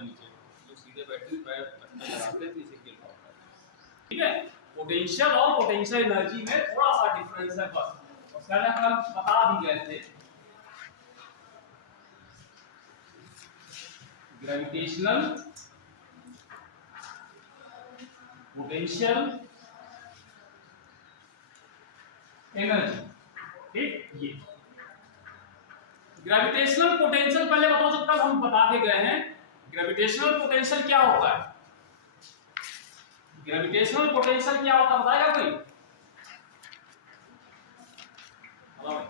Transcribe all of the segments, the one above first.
है नीचे, जो सीधे बैटरी पैर लगाते हैं तो इसे गिर पाता है। ठीक है, पोटेंशियल और पोटेंशियल एनर्जी में थोड़ा सा डिफरेंस है बस, और पहले हम बता भी गए थे। ग्रेविटेशनल पोटेंशियल एनर्जी, ठीक, ये ग्रेविटेशनल पोटेंशियल पहले बताओ, जब तक हम बता के गए हैं ग्रेविटेशनल पोटेंशियल क्या होता है। ग्रेविटेशनल पोटेंशियल क्या होता है बताएगा कोई? हेलो भाई,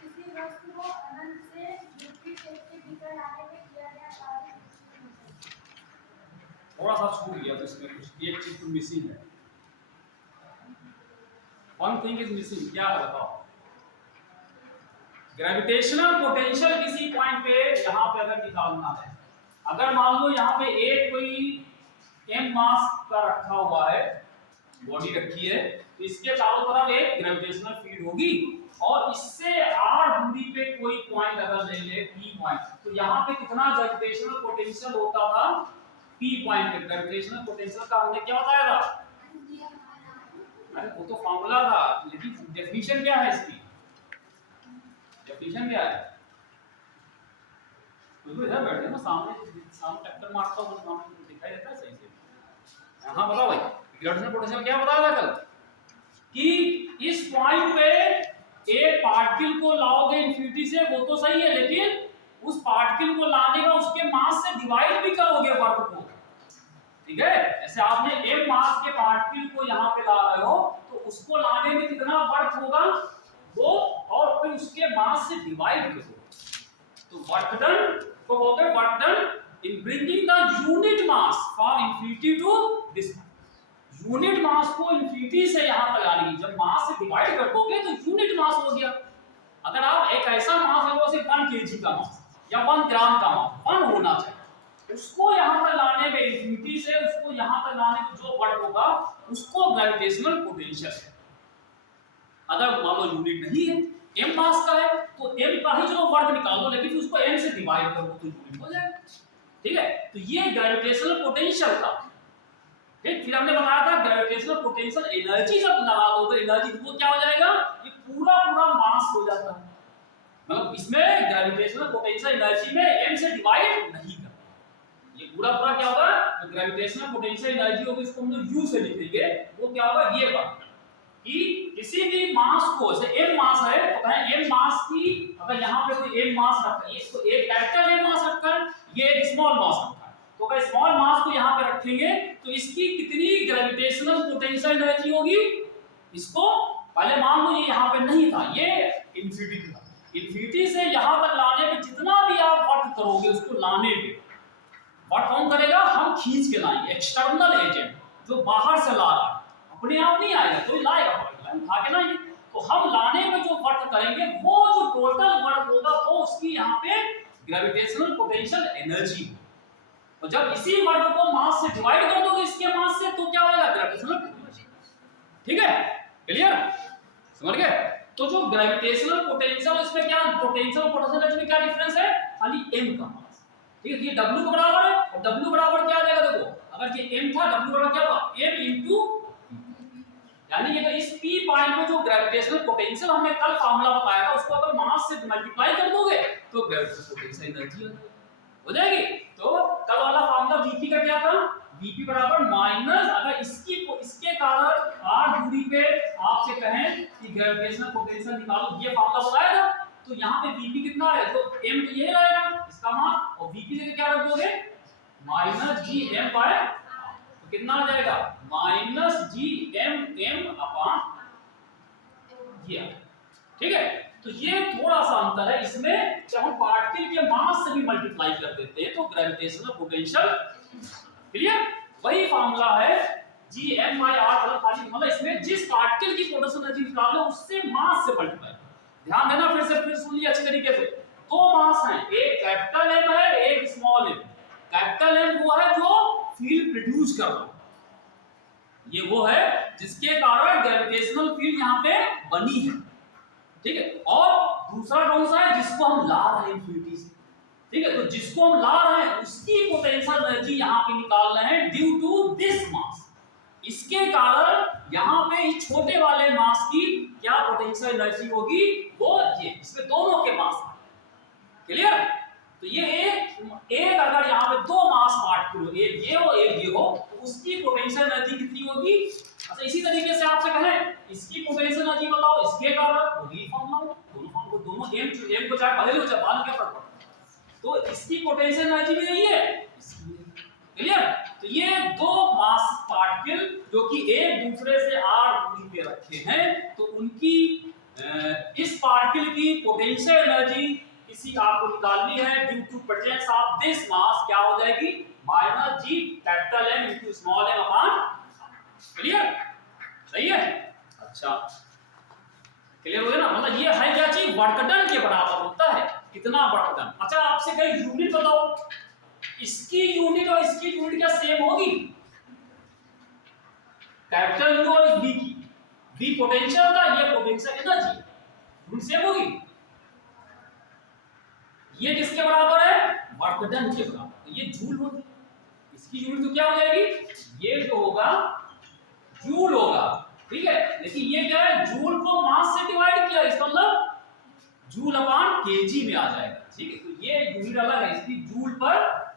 किसी वस्तु को अनंत से विपरीत एक के भीतर लाने में किया गया कार्य। थोड़ा सा छूट गया तो इसमें कुछ एक चीज तो मिसिंग है। वन थिंग इज मिसिंग, क्या है बताओ? ग्रेविटेशनल पोटेंशियल किसी पॉइंट पे यहां पे अगर निकालना है, अगर मान लो यहां पे एक कोई m मास का रखा हुआ है, बॉडी रखी है, तो इसके चारों तरफ एक ग्रेविटेशनल फील्ड होगी, और इससे r दूरी पे कोई पॉइंट अगर ले ले p पॉइंट, तो यहां पे कितना ग्रेविटेशनल पोटेंशियल होता था p पॉइंट पे। ग्रेविटेशनल पोटेंशियल का हमने क्या बताया था? अरे वो तो फॉर्मूला था, लेकिन डेफिनेशन क्या है इसकी? डेफिनेशन क्या है? तो इधर बैठे ना सामने टक्कर मारता हूं, सामने दिखाई देता है सही से। हाँ बताओ भाई, ग्रेविटेशनल पोटेंशियल क्या बताया था कल? कि इस पॉइंट पे एक पार्टिकल को लाओगे इन्फिनिटी से, वो तो सही है, लेकिन उस पार्टिकल को लाने का उसके मास से डिवाइड भी करोगे वर्क को। ठीक है, जैसे आपने एक मास के पार्टिकल को यहाँ पे ला रहे हो, तो उसको लाने में कितना वर्क होगा वो, और फिर उसके मास से डिवाइड करो, तो वर्क डन को बोलते हैं work done in bringing the unit mass from infinity to this. Unit mass को इंफिनिटी से यहां तक लाने की, जब मास से डिवाइड कर दोगे तो यूनिट मास हो गया। अगर आप एक ऐसा मास है वो सिर्फ 1 kg का मास या 1 ग्राम का मास 1 होना चाहिए, उसको यहां तक लाने में इंफिनिटी से उसको यहां तक लाने में जो वर्क होगा उसको ग्रेविटेशनल पोटेंशियल है। अगर मान लो यूनिट नहीं है, m मास का है, तो m का ही जो वर्क निकाल दो, लेकिन उसको m से डिवाइड कर दो तो यूनिट हो जाएगा। ठीक है, तो ये ग्रेविटेशनल पोटेंशियल था। ठीक, फिर हमने बताया था ग्रेविटेशनल पोटेंशियल एनर्जी जब लगा दो तो एनर्जी वो क्या हो जाएगा, ये पूरा पूरा मास हो जाता है। मतलब इसमें ग्रेविटेशनल पोटेंशियल एनर्जी में m से डिवाइड नहीं करना, ये पूरा पूरा क्या होगा, तो ग्रेविटेशनल पोटेंशियल एनर्जी होगी, इसको हम लोग u से लिखेंगे, वो क्या होगा ये बात कि किसी भी मास को, जैसे m मास है तो कहें m मास की, अगर यहां पे कोई m मास रखा है, इसको एक कैपिटल m मास रखा है, ये एक स्मॉल मास रखा है, तो अगर स्मॉल मास को यहां पे रखेंगे तो इसकी कितनी ग्रेविटेशनल पोटेंशियल एनर्जी होगी? इसको पहले मान लो ये यहां पे नहीं था, ये इंफिनिटी था, इंफिनिटी से यहां तक लाने पे जितना भी आप वर्क करोगे उसको लाने पे वर्क कौन करेगा? हम खींच के लाएंगे, एक्सटर्नल एजेंट जो बाहर से ला रहा है, अपने आप नहीं आएगा, कोई लाएगा, हम उठा के लाएंगे, तो हम लाने में जो वर्क करेंगे वो जो टोटल वर्क होगा वो उसकी यहाँ पे ग्रेविटेशनल पोटेंशियल एनर्जी। तो जब इसी वर्क को मास से डिवाइड कर दोगे इसके मास से, तो क्या होगा? Gravitational potential. ठीक है, क्लियर, समझ गए? तो जो ग्रेविटेशनल पोटेंशियल इसमें क्या, पोटेंशियल और पोटेंशियल एनर्जी में क्या डिफरेंस है? खाली m का मास। ठीक है, ये w के बराबर है, और w बराबर क्या आ जाएगा? देखो, अगर ये m था, w बराबर क्या होगा? m into, यानी ये तो इस p पॉइंट में जो ग्रेविटेशनल पोटेंशियल हमने कल फार्मूला बताया था उसको अगर मास से मल्टीप्लाई कर दोगे तो ग्रेविटेशनल पोटेंशियल एनर्जी हो जाएगी। तो कल वाला फार्मूला vp का क्या था? vp बराबर माइनस, अगर इसके कारण r दूरी पे आपसे कहें कि ग्रेविटेशनल पोटेंशियल निकालो, ये फार्मूला बताया था, तो यहाँ पे vp कितना है? तो m तो ये रहेगा इसका मान, और vp जगह क्या रख दोगे? माइनस gm बाय, तो कितना आ जाएगा? माइनस gm अपॉन ये। ठीक है, तो ये थोड़ा सा अंतर है इसमें, जब हम पार्टिकल के मास से भी मल्टीप्लाई कर देते हैं तो ग्रेविटेशनल पोटेंशियल। क्लियर, वही फार्मूला है gm बाय r, मतलब इसमें जिस पार्टिकल की पोटेंशियल एनर्जी निकाल लो उससे मास से मल्टीप्लाई। ध्यान देना, फिर सुन लिया अच्छी तरीके से, दो मास हैं, एक कैपिटल M है, एक स्मॉल m। कैपिटल M वो है जो फील्ड प्रोड्यूस कर रहा है, ये वो है जिसके कारण ग्रेविटेशनल फील्ड यहाँ पे बनी है। ठीक है, और दूसरा कौन सा है? जिसको हम ला रहे हैं इंफिनिटी से। ठीक है, तो जिसको हम ला रहे हैं उसकी पोटेंशियल पोटेंशियल एनर्जी यहाँ पे निकाल रहे हैं ड्यू टू दिस मास। इसके कारण यहाँ पे इस छोटे वाले मास की क्या पोटेंशियल एनर्जी होगी, वो ये इसमें दोनों के मास। क्लियर? तो ये एक अगर यहाँ पे दो मास पार्टिकल हो, एक ये हो एक ये हो, तो उसकी पोटेंशियल एनर्जी कितनी होगी। अच्छा इसी तरीके से आपसे कहें इसकी पोटेंशियल एनर्जी बताओ, इसके कारण वही फॉर्मूला, दोनों एम को चाहे पहले हो चाहे बाद में क्या फर्क पड़ता है। तो इसकी पोटेंशियल एनर्जी भी यही है, क्लियर? तो ये दो मास पार्टिकल जो कि एक दूसरे से r दूरी पे रखे हैं, तो उनकी इस पार्टिकल की पोटेंशियल एनर्जी किसी आपको निकालनी है due to presence of this mass, क्या हो जाएगी minus G capital M into small m upon. Clear? सही है? अच्छा क्लियर हो गया ना? मतलब ये है क्या चीज, वर्क डन के बराबर होता है, कितना वर्क डन। अच्छा आपसे कहीं यूनिट बताओ, इसकी यूनिट और इसकी यूनिट क्या सेम होगी? कैपिटल U और B की, B पोटेंशियल था, ये पोटेंशियल एनर्जी, यूनिट सेम होगी। ये किसके बराबर है, वर्क डन के बराबर, तो ये जूल होगी। इसकी यूनिट तो क्या हो जाएगी, ये जो होगा जूल होगा, ठीक है। लेकिन ये क्या है, जूल को मास से डिवाइड किया, इसका मतलब जूल अपॉन केजी में आ जाएगा, ठीक है। तो ये यूनिट अलग है इसकी, जूल पर,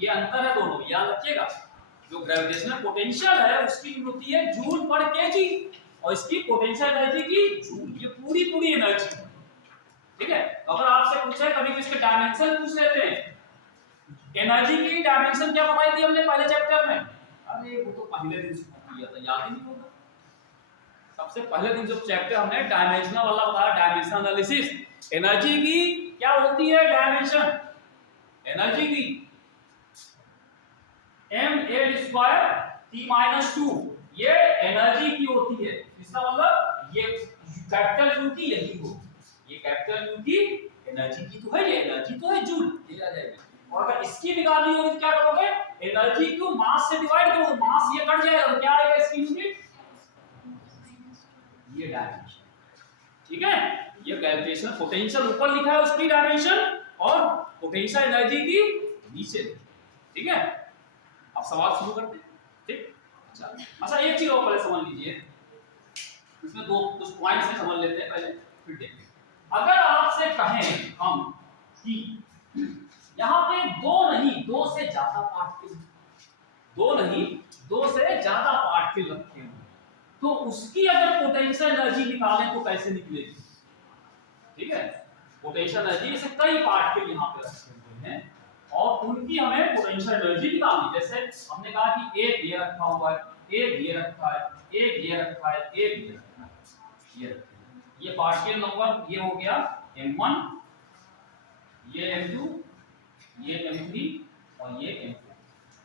ये अंतर है दोनों, याद रखिएगा। जो ग्रेविटेशनल पोटेंशियल है उसकी यूनिट होती है जूल पर केजी, और इसकी पोटेंशियल एनर्जी की जूल, ये पूरी एनर्जी, ठीक है। तो अगर आपसे पूछे कभी भी इसके डायमेंशन पूछ लेते हैं, एनर्जी की डायमेंशन क्या बताई थी हमने पहले चैप्टर में, अरे वो तो पहले दिन किया था, याद ही नहीं होगा। सबसे पहले दिन जो चैप्टर हमने डायमेंशनल वाला बताया, डायमेंशन एनालिसिस। एनर्जी की क्या होती है डायमेंशन, एनर्जी की m(a)² ये एनर्जी की होती है। इसका मतलब ये कैपिटल U की यही हो, ये कैपिटल U की एनर्जी की तो है, ये एनर्जी तो है जूल, ये आ जाएगी। और अगर इसकी निकालनी होगी तो क्या करोगे, एनर्जी को मास से डिवाइड करोगे, मास ये कट जाएगा तो क्या आएगा इसकी यूनिट, ये डायमेंशन, ठीक है। ये ग्रेविटेशनल पोटेंशियल ऊपर लिखा है उसकी डायमेंशन, और पोटेंशियल एनर्जी की नीचे, ठीक है। अब सवाल शुरू करते हैं, ठीक। अच्छा एक चीज और पहले समझ लीजिए, इसमें दो कुछ पॉइंट्स में समझ लेते हैं पहले, फिर देखते हैं। अगर आपसे कहें हम कि यहाँ पे दो नहीं दो से ज्यादा पार्टिकल, दो नहीं दो से ज्यादा पार्टिकल रखे हैं, तो उसकी अगर पोटेंशियल एनर्जी निकालें तो कैसे निकलेगी, ठीक है। पोटेंशियल एनर्जी से कई पार्टिकल यहाँ पे रखे हुए हैं और उनकी हमें पोटेंशियल एनर्जी निकालनी। जैसे हमने कहा कि एक ये रखा हुआ है, एक ये रखा है, एक ये रखा है, एक ये रखा है, ये पार्टिकल नंबर ये हो गया m1, ये m2, ये m3 और ये m4।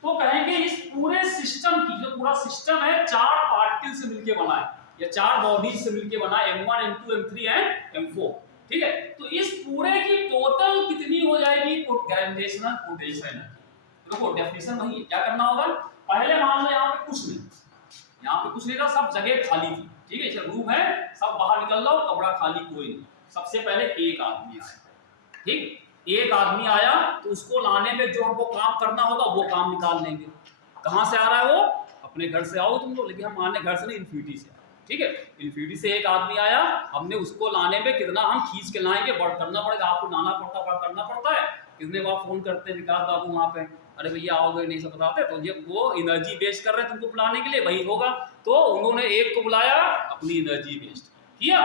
तो कहेंगे इस पूरे सिस्टम की, जो पूरा सिस्टम है चार पार्टिकल से मिलके बना है, या चार बॉडीज से मिलके बना है, m1 m2 m3 and m4, ठीक है। तो इस पूरे की टोटल कितनी हो जाएगी ग्रेविटेशनल पोटेंशियल एनर्जी। देखो डेफिनेशन वही है, क्या करना होगा, पहले मान लो यहाँ पे कुछ नहीं, यहाँ पे कुछ नहीं था, सब जगह खाली थी, ठीक है। ये रूम है, सब बाहर निकल लो, कमरा खाली कोई नहीं। सबसे पहले एक आदमी आया, ठीक, एक आदमी आया तो उसको लाने में जो हमको काम करना होगा वो काम निकाल लेंगे। कहाँ से आ रहा है वो, अपने घर से आओ तुम लोग, लेकिन हम मानने घर से नहीं, इन्फिनिटी से, ठीक है। इन्फिनिटी से एक आदमी आया, हमने उसको लाने में कितना हम खींच के लाएंगे, वर्क करना पड़ेगा, आपको लाना पड़ता है, वर्क करना पड़ता है। कितने बार फोन करते हैं विकास बाबू वहाँ पे, अरे भैया आओगे नहीं, सब बताते, तो ये वो एनर्जी वेस्ट कर रहे हैं तुमको बुलाने के लिए, वही होगा। तो उन्होंने एक को बुलाया, अपनी एनर्जी वेस्ट किया,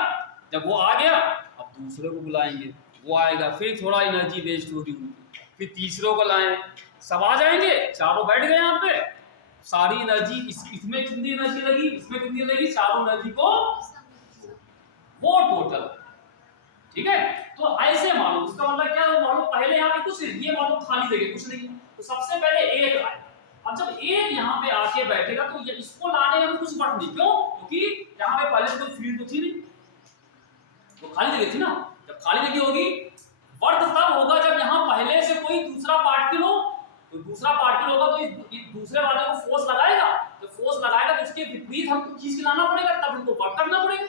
जब वो आ गया अब दूसरे को बुलाएंगे, वो आएगा, फिर थोड़ा एनर्जी वेस्ट होगी उनकी, फिर तीसरों को लाएं, सब आ जाएंगे, चारों बैठ गए यहाँ पे, सारी एनर्जी इसमें कितनी एनर्जी लगी, इसमें कितनी लगी, चारों एनर्जी को वो टोटल, ठीक है। तो ऐसे मानो, उसका मतलब क्या है, मानो पहले यहाँ पे कुछ नहीं, ये मानो खाली जगह कुछ नहीं, तो सबसे पहले एक आए। अब जब एक यहाँ पे आके बैठेगा तो ये इसको लाने में कुछ फर्क नहीं, क्यों, क्योंकि यहाँ पे पहले से कोई फील्ड तो थी नहीं, तो खाली जगह थी ना। जब खाली जगह होगी, वर्क तब होगा जब यहाँ पहले से कोई दूसरा पार्टिकल हो, तो दूसरा पार्टिकल होगा तो इस दूसरे वाले को फोर्स लगाएगा, तो फोर्स लगाएगा तो उसके विपरीत हमको खींच के लाना पड़ेगा, तब हमको वर्क करना पड़ेगा,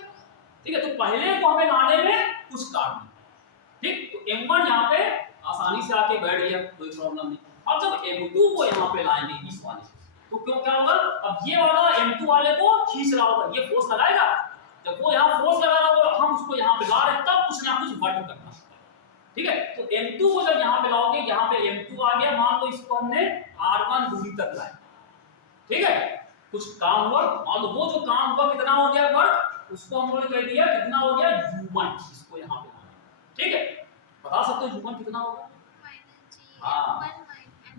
ठीक है। तो पहले को हमें लाने में कुछ काम नहीं, ठीक। तो m1 यहाँ पे आसानी से आके बैठ गया, कोई प्रॉब्लम नहीं। अब जब M2 को यहाँ पे लाएंगे इस वाले, तो क्यों क्या होगा, अब ये वाला M2 वाले को खींच रहा होगा, ये फोर्स लगाएगा, जब वो यहाँ फोर्स लगा रहा होगा हम उसको यहाँ पे ला रहे तब कुछ ना कुछ वर्क करना, ठीक है। तो M2 को जब यहाँ पे लाओगे, यहाँ पे M2 आ गया, मान लो इसको हमने R1 दूरी तक लाया, ठीक है, कुछ काम हुआ, मान लो वो जो काम हुआ कितना हो गया वर्क, उसको हम लोगों ने कह दिया कितना हो गया U1, इसको यहाँ पे लाना, ठीक है, बता सकते हो U1 कितना होगा, हाँ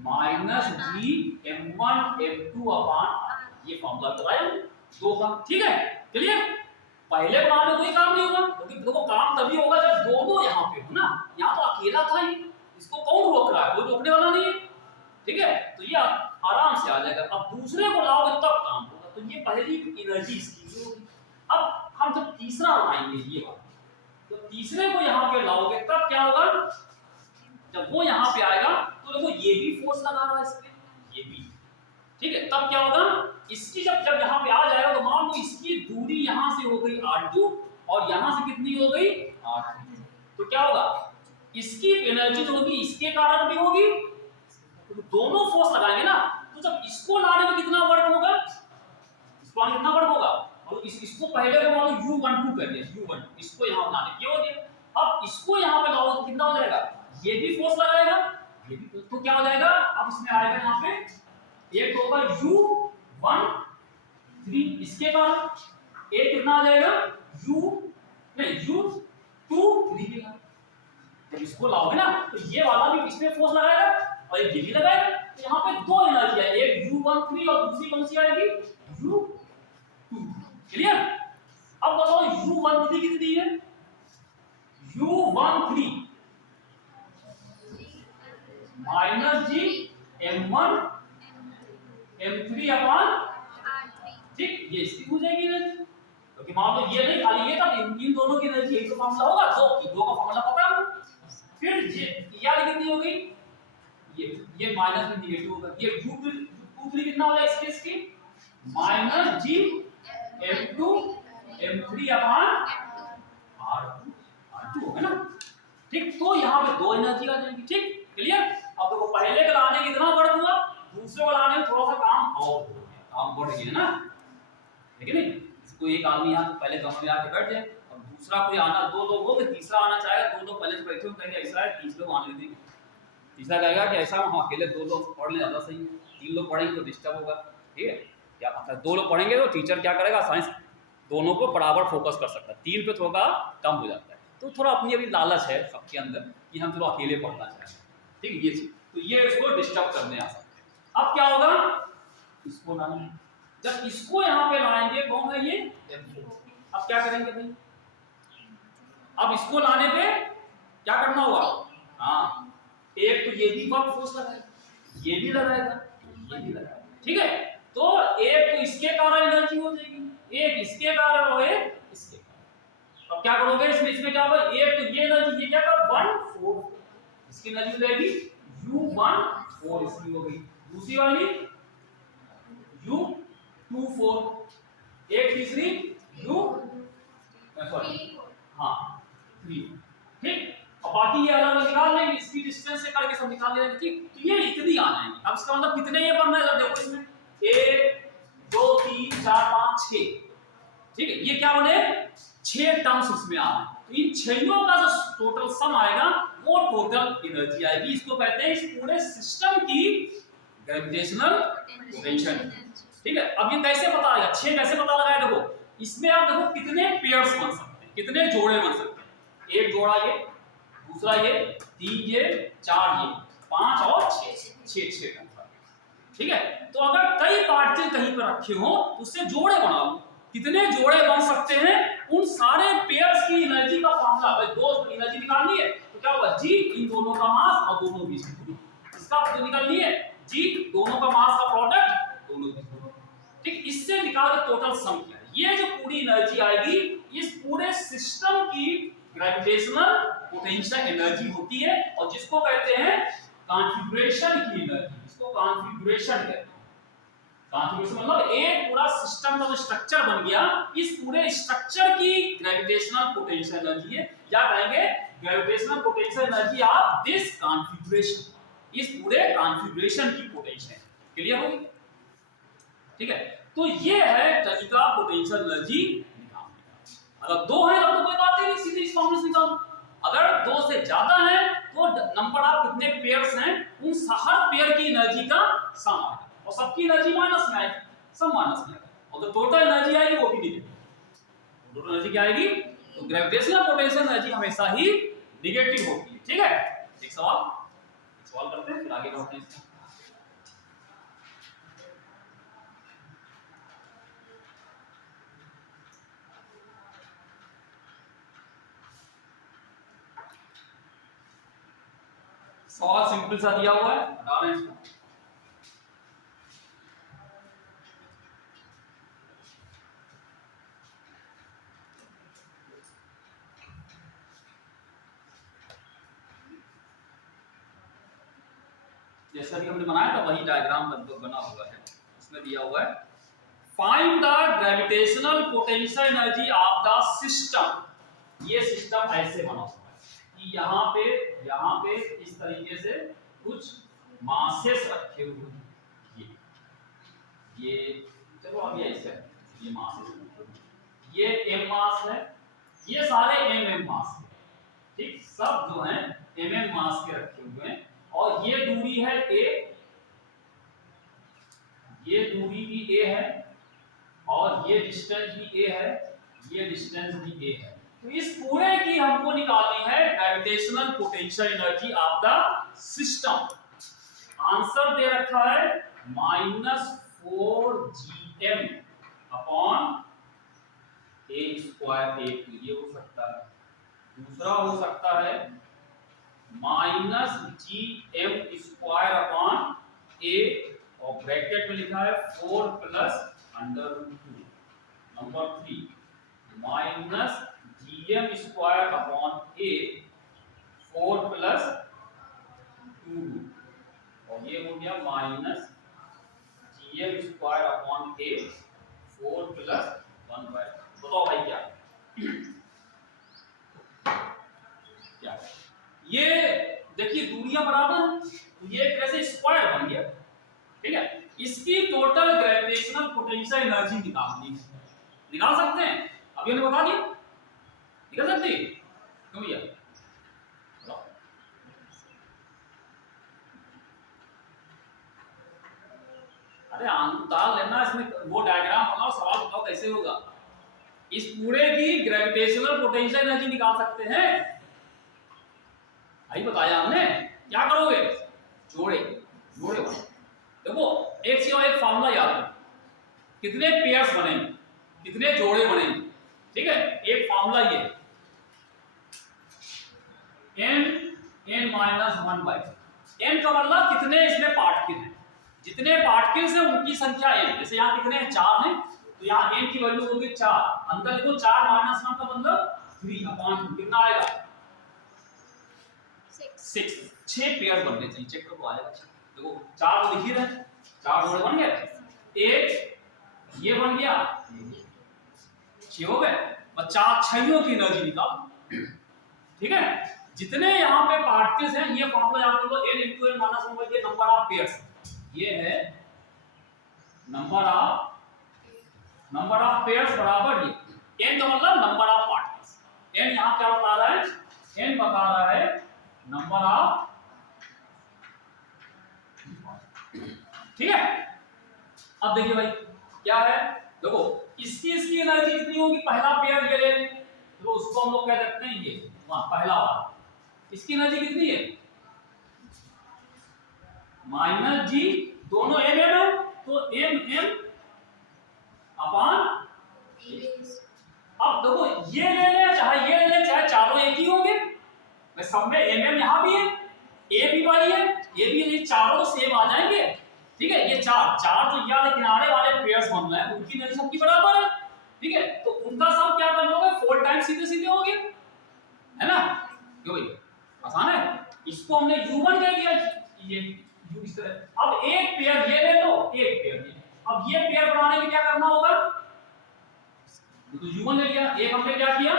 माइनस जी M1 M2 अपॉन ये फॉर्मूला बताया दो का, ठीक है, क्लियर। पहले बनाने में कोई काम नहीं होगा, क्योंकि देखो काम तभी होगा जब दोनों यहाँ पे हो ना, यहाँ तो अकेला था ही, इसको कौन रोक रहा है, कोई रोकने वाला नहीं है, ठीक है, तो ये आराम से आ जाएगा। अब दूसरे को लाओगे तब काम होगा, तो ये पहली एनर्जी इसकी होगी। अब हम जब तीसरा लाएंगे ये वाला, तो तीसरे को यहाँ पे लाओगे तब क्या होगा, जब वो यहाँ पे आएगा तो देखो ये भी फोर्स लगा रहा है इस पे, ये भी, ठीक है, तब क्या होगा, इसकी जब जब यहाँ पे आ जाएगा तो मान लो इसकी दूरी यहाँ से हो गई R2 और यहाँ से कितनी हो गई R3, तो क्या होगा, इसकी एनर्जी जो होगी इसके कारण भी होगी, तो दोनों फोर्स लगाएंगे ना, तो जब इसको लाने में कितना वर्क होगा, इसको लाने कितना वर्क होगा, और इसको पहले को मान लो U12 कर दिया, U12 इसको यहाँ लाने ये हो गया, अब इसको यहाँ पे लाओ तो कितना हो जाएगा, ये भी फोर्स लगाएगा, ये भी, तो क्या हो जाएगा, अब इसमें आएगा यहाँ पे एक होगा U13 इसके कारण, एक कितना आ जाएगा U23 के कारण, जब इसको लाओगे ना तो ये वाला भी इसमें फोर्स लगाएगा और ये भी लगाएगा, तो यहाँ पे दो एनर्जी है, एक U13 और दूसरी कौन सी आएगी U2, क्लियर। अब बताओ U13 कितनी है, U13 माइनस जी M1 M3 अपॉन, ठीक, ये इसकी हो जाएगी एनर्जी, क्योंकि मान लो ये नहीं खाली ये था, इन दोनों की एनर्जी एक तो फॉर्मूला होगा, दो का फॉर्मूला पता है आपको, फिर ये वाली कितनी हो गई, ये माइनस में नेगेटिव होगा, ये U23 कितना हो जाएगा इसके इसकी माइनस जी M2 M3 अपॉन R2 होगा ना, ठीक, तो यहाँ पे दो एनर्जी आ जाएगी, ठीक, क्लियर। अब देखो पहले के लाने कितना वर्क हुआ, दूसरे को लाने में थोड़ा सा काम और हो गया, काम बढ़ गया ना, ठीक है नहीं, इसको एक आदमी यहाँ पहले कमरे में आके बैठ जाए और दूसरा कोई आना, दो लोग हो, तीसरा आना चाहेगा, दो लोग पहले से बैठे हो कहेंगे ऐसा है, तीसरे को आने देंगे, तीसरा कहेगा कि ऐसा हम अकेले दो लोग पढ़ ले ज्यादा सही है, तीन लोग पढ़ेंगे तो डिस्टर्ब होगा, ठीक है, क्या अच्छा दो लोग पढ़ेंगे तो टीचर क्या करेगा, साइंस दोनों को बराबर फोकस कर सकता है, तीन पे थोड़ा कम हो जाता है, तो थोड़ा अपनी अभी लालच है सबके अंदर कि हम थोड़ा अकेले पढ़ना चाहते हैं, ठीक है, ये चीज, तो ये इसको डिस्टर्ब करने आ सकते हैं। अब क्या होगा, इसको लाएंगे, जब इसको यहाँ पे लाएंगे कौन है ये M4, अब क्या करेंगे भाई, अब इसको लाने पे क्या करना होगा, हाँ एक तो ये भी वर्क फोर्स लगाएगा, ये भी लगाएगा, ये भी लगाएगा, ठीक है, तो एक तो इसके कारण एनर्जी हो जाएगी, एक इसके कारण और एक इसके कारण, अब क्या करोगे इसमें क्या होगा, एक तो ये एनर्जी, ये क्या होगा 1 4, इसकी एनर्जी हो जाएगी U14 इसकी हो गई, दूसरी वाली U24, एक तीसरी हाँ 3, ठीक, अब बाकी ये अलग निकाल लेंगे, इसकी डिस्टेंस से करके सब निकाल लेंगे, ठीक, तो ये इतनी आ जाएंगी। अब इसका मतलब कितने ये बनना है, देखो इसमें 1 2 3 4 5 6, ठीक है, ये क्या बने 6 टर्म्स इसमें आ रहे हैं, तो इन छहों का जो टोटल सम आएगा वो टोटल एनर्जी आएगी, इसको कहते हैं इस पूरे सिस्टम की ग्रेविटेशनल पोटेंशियल, ठीक है। अब ये कैसे पता आएगा, 6 कैसे पता लगाए, देखो इसमें आप देखो कितने पेयर्स बन सकते हैं, कितने जोड़े बन सकते हैं, एक जोड़ा ये, दूसरा ये, 3 ये, 4 ये, 5 और 6 ठीक है। तो अगर कई पार्टिकल कहीं पर रखे हो तो उससे जोड़े बना लो, कितने जोड़े बन सकते हैं, उन सारे पेयर्स की एनर्जी का फॉर्मूला, भाई दो एनर्जी निकालनी है तो क्या होगा जी इन दोनों का मास और दोनों बीच की दूरी, इसका तो निकालनी है जी दोनों का मास का प्रोडक्ट दोनों की दूरी, ठीक, इससे निकाल के टोटल सम किया, ये जो पूरी एनर्जी आएगी इस पूरे सिस्टम की ग्रेविटेशनल पोटेंशियल एनर्जी होती है, और जिसको कहते हैं कॉन्फ़िगरेशन की एनर्जी, इसको कॉन्फ़िगरेशन कहते हैं। कॉन्फ़िगरेशन मतलब एक पूरा सिस्टम का जो स्ट्रक्चर बन गया, इस पूरे स्ट्रक्चर की ग्रेविटेशनल पोटेंशियल एनर्जी है, क्या कहेंगे gravitational potential energy of this configuration, इस पूरे कॉन्फ़िगरेशन की पोटेंशियल। क्लियर होगी? ठीक है, तो ये है तरीका पोटेंशियल एनर्जी निकालने का। अगर दो है तब तो कोई बात ही नहीं, सीधे इस फॉर्मूले से निकालो। अगर दो से ज्यादा है तो नंबर ऑफ कितने पेयर्स हैं उन हर पेयर की एनर्जी का सम आएगा, और सबकी एनर्जी माइनस में आएगी, सब माइनस में आएगा, और तो टोटल एनर्जी आएगी वो भी निगेटिव। टोटल एनर्जी क्या आएगी? तो ग्रेविटेशनल पोटेंशियल एनर्जी हमेशा ही निगेटिव होती है। ठीक है, एक सवाल करते हैं फिर आगे बढ़ते हैं इसका। सवाल सिंपल सा दिया हुआ है, हटा रहे हैं इसको। जैसा कि हमने बनाया था वही डायग्राम बना हुआ है, उसमें दिया हुआ है find the gravitational potential energy of the system. ये सिस्टम ऐसे बना हुआ है कि यहाँ पे इस तरीके से कुछ मासेस रखे हुए हैं, ये चलो अभी ऐसे ये मासेस, ये m मास है, ये सारे mm मास है, ठीक, सब जो हैं mm मास के रखे हुए हैं, और ये दूरी है a, ये दूरी भी a है, और ये डिस्टेंस भी a है, ये डिस्टेंस भी a है। तो इस पूरे की हमको निकालनी है gravitational potential energy of the system. Answer दे रखा है -4gm अपॉन a स्क्वायर, ये हो सकता है, दूसरा हो सकता है -gm स्क्वायर अपॉन a, और ब्रैकेट में लिखा है 4 plus √2। Number 3 -gm square upon a 4 plus 2, और ये हो गया -gm square upon a 4 plus 1/2। बताओ भाई क्या क्या ये देखिए दूरियां बराबर हैं, ये कैसे स्क्वायर बन गया। ठीक है, इसकी टोटल ग्रेविटेशनल पोटेंशियल एनर्जी निकालनी है। निकाल सकते हैं, अभी हमने बता दिया, निकाल सकते हैं क्यों भैया? अरे अंताल लेना, इसमें वो डायग्राम बनाओ, सवाल बताओ कैसे होगा। इस पूरे की ग्रेविटेशनल पोटेंशियल एनर्जी निकाल सकते हैं, आई बताया हमने। क्या करोगे? जोड़े देखो, एक से एक फार्मूला याद है, कितने पेयर्स बनेंगे, कितने जोड़े बनेंगे। ठीक है, एक फार्मूला ये n-1/n का मतलब कितने इसमें पार्टिकल हैं, जितने पार्टिकल्स हैं उनकी संख्या n। जैसे यहाँ कितने हैं? 4 हैं, तो यहाँ n की वैल्यू होगी 4। अंतर देखो 4 - 1 का मतलब 3 अपॉन 2 कितना आएगा? 6 पेयर बनने चाहिए, चेक करो आएगा। देखो 4 तो लिख ही रहे, 4 जोड़े बन गए, एक ये बन गया, 6 हो गए, और 4 छइयों की एनर्जी निकाल। ठीक है, जितने यहाँ पे पार्टिकल्स हैं, ये फॉर्मूला याद कर लो, n × n - 1 ये नंबर ऑफ पेयर्स, ये है नंबर ऑफ पेयर्स बराबर ये n का मतलब नंबर ऑफ पार्टिकल्स। n यहाँ क्या बता रहा है? n बता रहा है नंबर ऑफ। ठीक है, अब देखिए भाई क्या है, देखो इसकी एनर्जी कितनी होगी? पहला पेयर ये ले, तो उसको हम लोग कह सकते हैं ये पहला वाला, इसकी एनर्जी कितनी है? -g, दोनों m है, तो m अपॉन। अब देखो ये ले ले चाहे ये ले ले, चाहे चारों एक ही होंगे, सब में mm यहाँ भी है, a भी वाली है, ये भी, ये चारों सेम आ जाएंगे। ठीक है, ये चार जो यहाँ किनारे वाले पेयर्स बन रहे हैं उनकी एनर्जी सबकी बराबर है। ठीक है, तो उनका सम क्या कर लोगे? 4 टाइम्स सीधे हो गए, है ना? क्यों भाई आसान है। इसको हमने u1 कह दिया, ये u इस तरह। अब एक पेयर ये ले लो, एक पेयर ये, अब ये पेयर बनाने के लिए क्या करना होगा? तो u1 ले लिया, एक हमने क्या किया,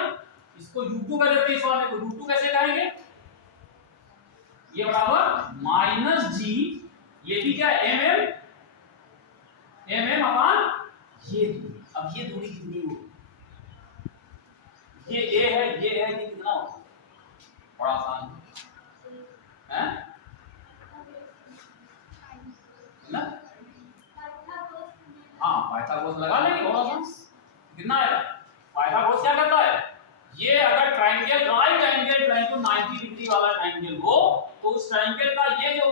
इसको u2 कर देते हैं, इस वाले को u2 कैसे कहेंगे? ये बराबर माइनस जी, ये भी क्या है एम अपान ये दूरी। अब ये दूरी कितनी होगी, ये ए है ये कितना होगा, बड़ा आसान है ना। हाँ पाइथागोरस लगा लेंगे, बहुत आसान। कितना आएगा, पाइथागोरस क्या करता है, ये अगर triangle right angle triangle 90 degree वाला ट्रायंगल हो तो उस ट्रायंगल का ये जो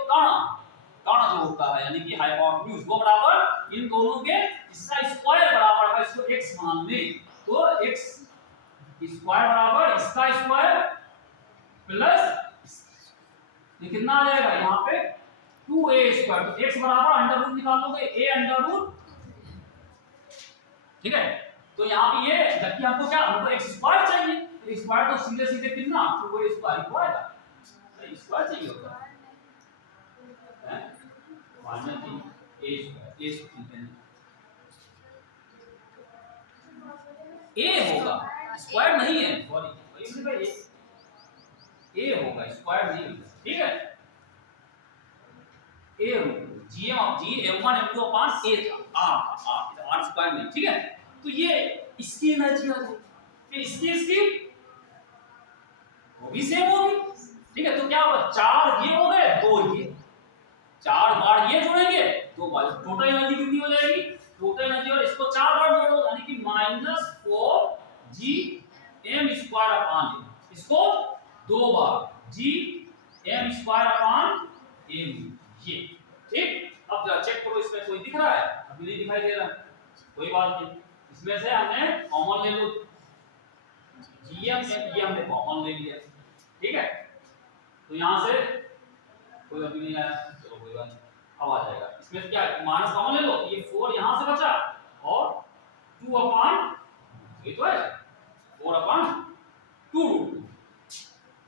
कर्ण जो होता है यानी कि हाइपोटेन्यूज वो बराबर इन दोनों के इसका स्क्वायर बराबर है, इसको x मान ले तो x स्क्वायर बराबर इसका स्क्वायर प्लस ये कितना आ जाएगा यहाँ पे 2a स्क्वायर, तो x बराबर अंडर रूट निकालोगे a अंडर रूट, ठीक है। तो यहाँ पे ये जबकि हमको क्या हमको x स्क्वायर चाहिए, तो स्क्वायर तो सीधे सीधे कितना 2a स्क्वायर ही आएगा, तो स्क्वायर चाहिए होगा है माइनस a स्क्वायर a होगा स्क्वायर नहीं है, सॉरी वही लिखा a होगा स्क्वायर नहीं होगा, ठीक है। a m1 m2 upon a था r स्क्वायर नहीं, ठीक है। तो ये इसकी एनर्जी आ जाएगी, फिर इसकी वो भी सेम होगी, ठीक है। तो क्या होगा 4 ये हो गए 2 ये, 4 बार ये जोड़ेंगे 2 बार, टोटल एनर्जी कितनी हो जाएगी, टोटल एनर्जी और इसको 4 बार जोड़ो यानी कि -4 g m स्क्वायर अपॉन इसको 2 बार g m square upon m ये, ठीक। अब जरा चेक करो इसमें कोई दिख रहा है, अभी नहीं दिखाई दे रहा, कोई बात नहीं, इसमें से हमने कॉमन ले लो gm ये हमने कॉमन ले लिया, ठीक है। तो यहां से कोई अभी नहीं आया, चलो कोई बात नहीं, अब आ जाएगा। इसमें से क्या माइनस कॉमन ले लो, ये 4 यहां से बचा और 2 अपॉन ये तो है 4 अपॉन 2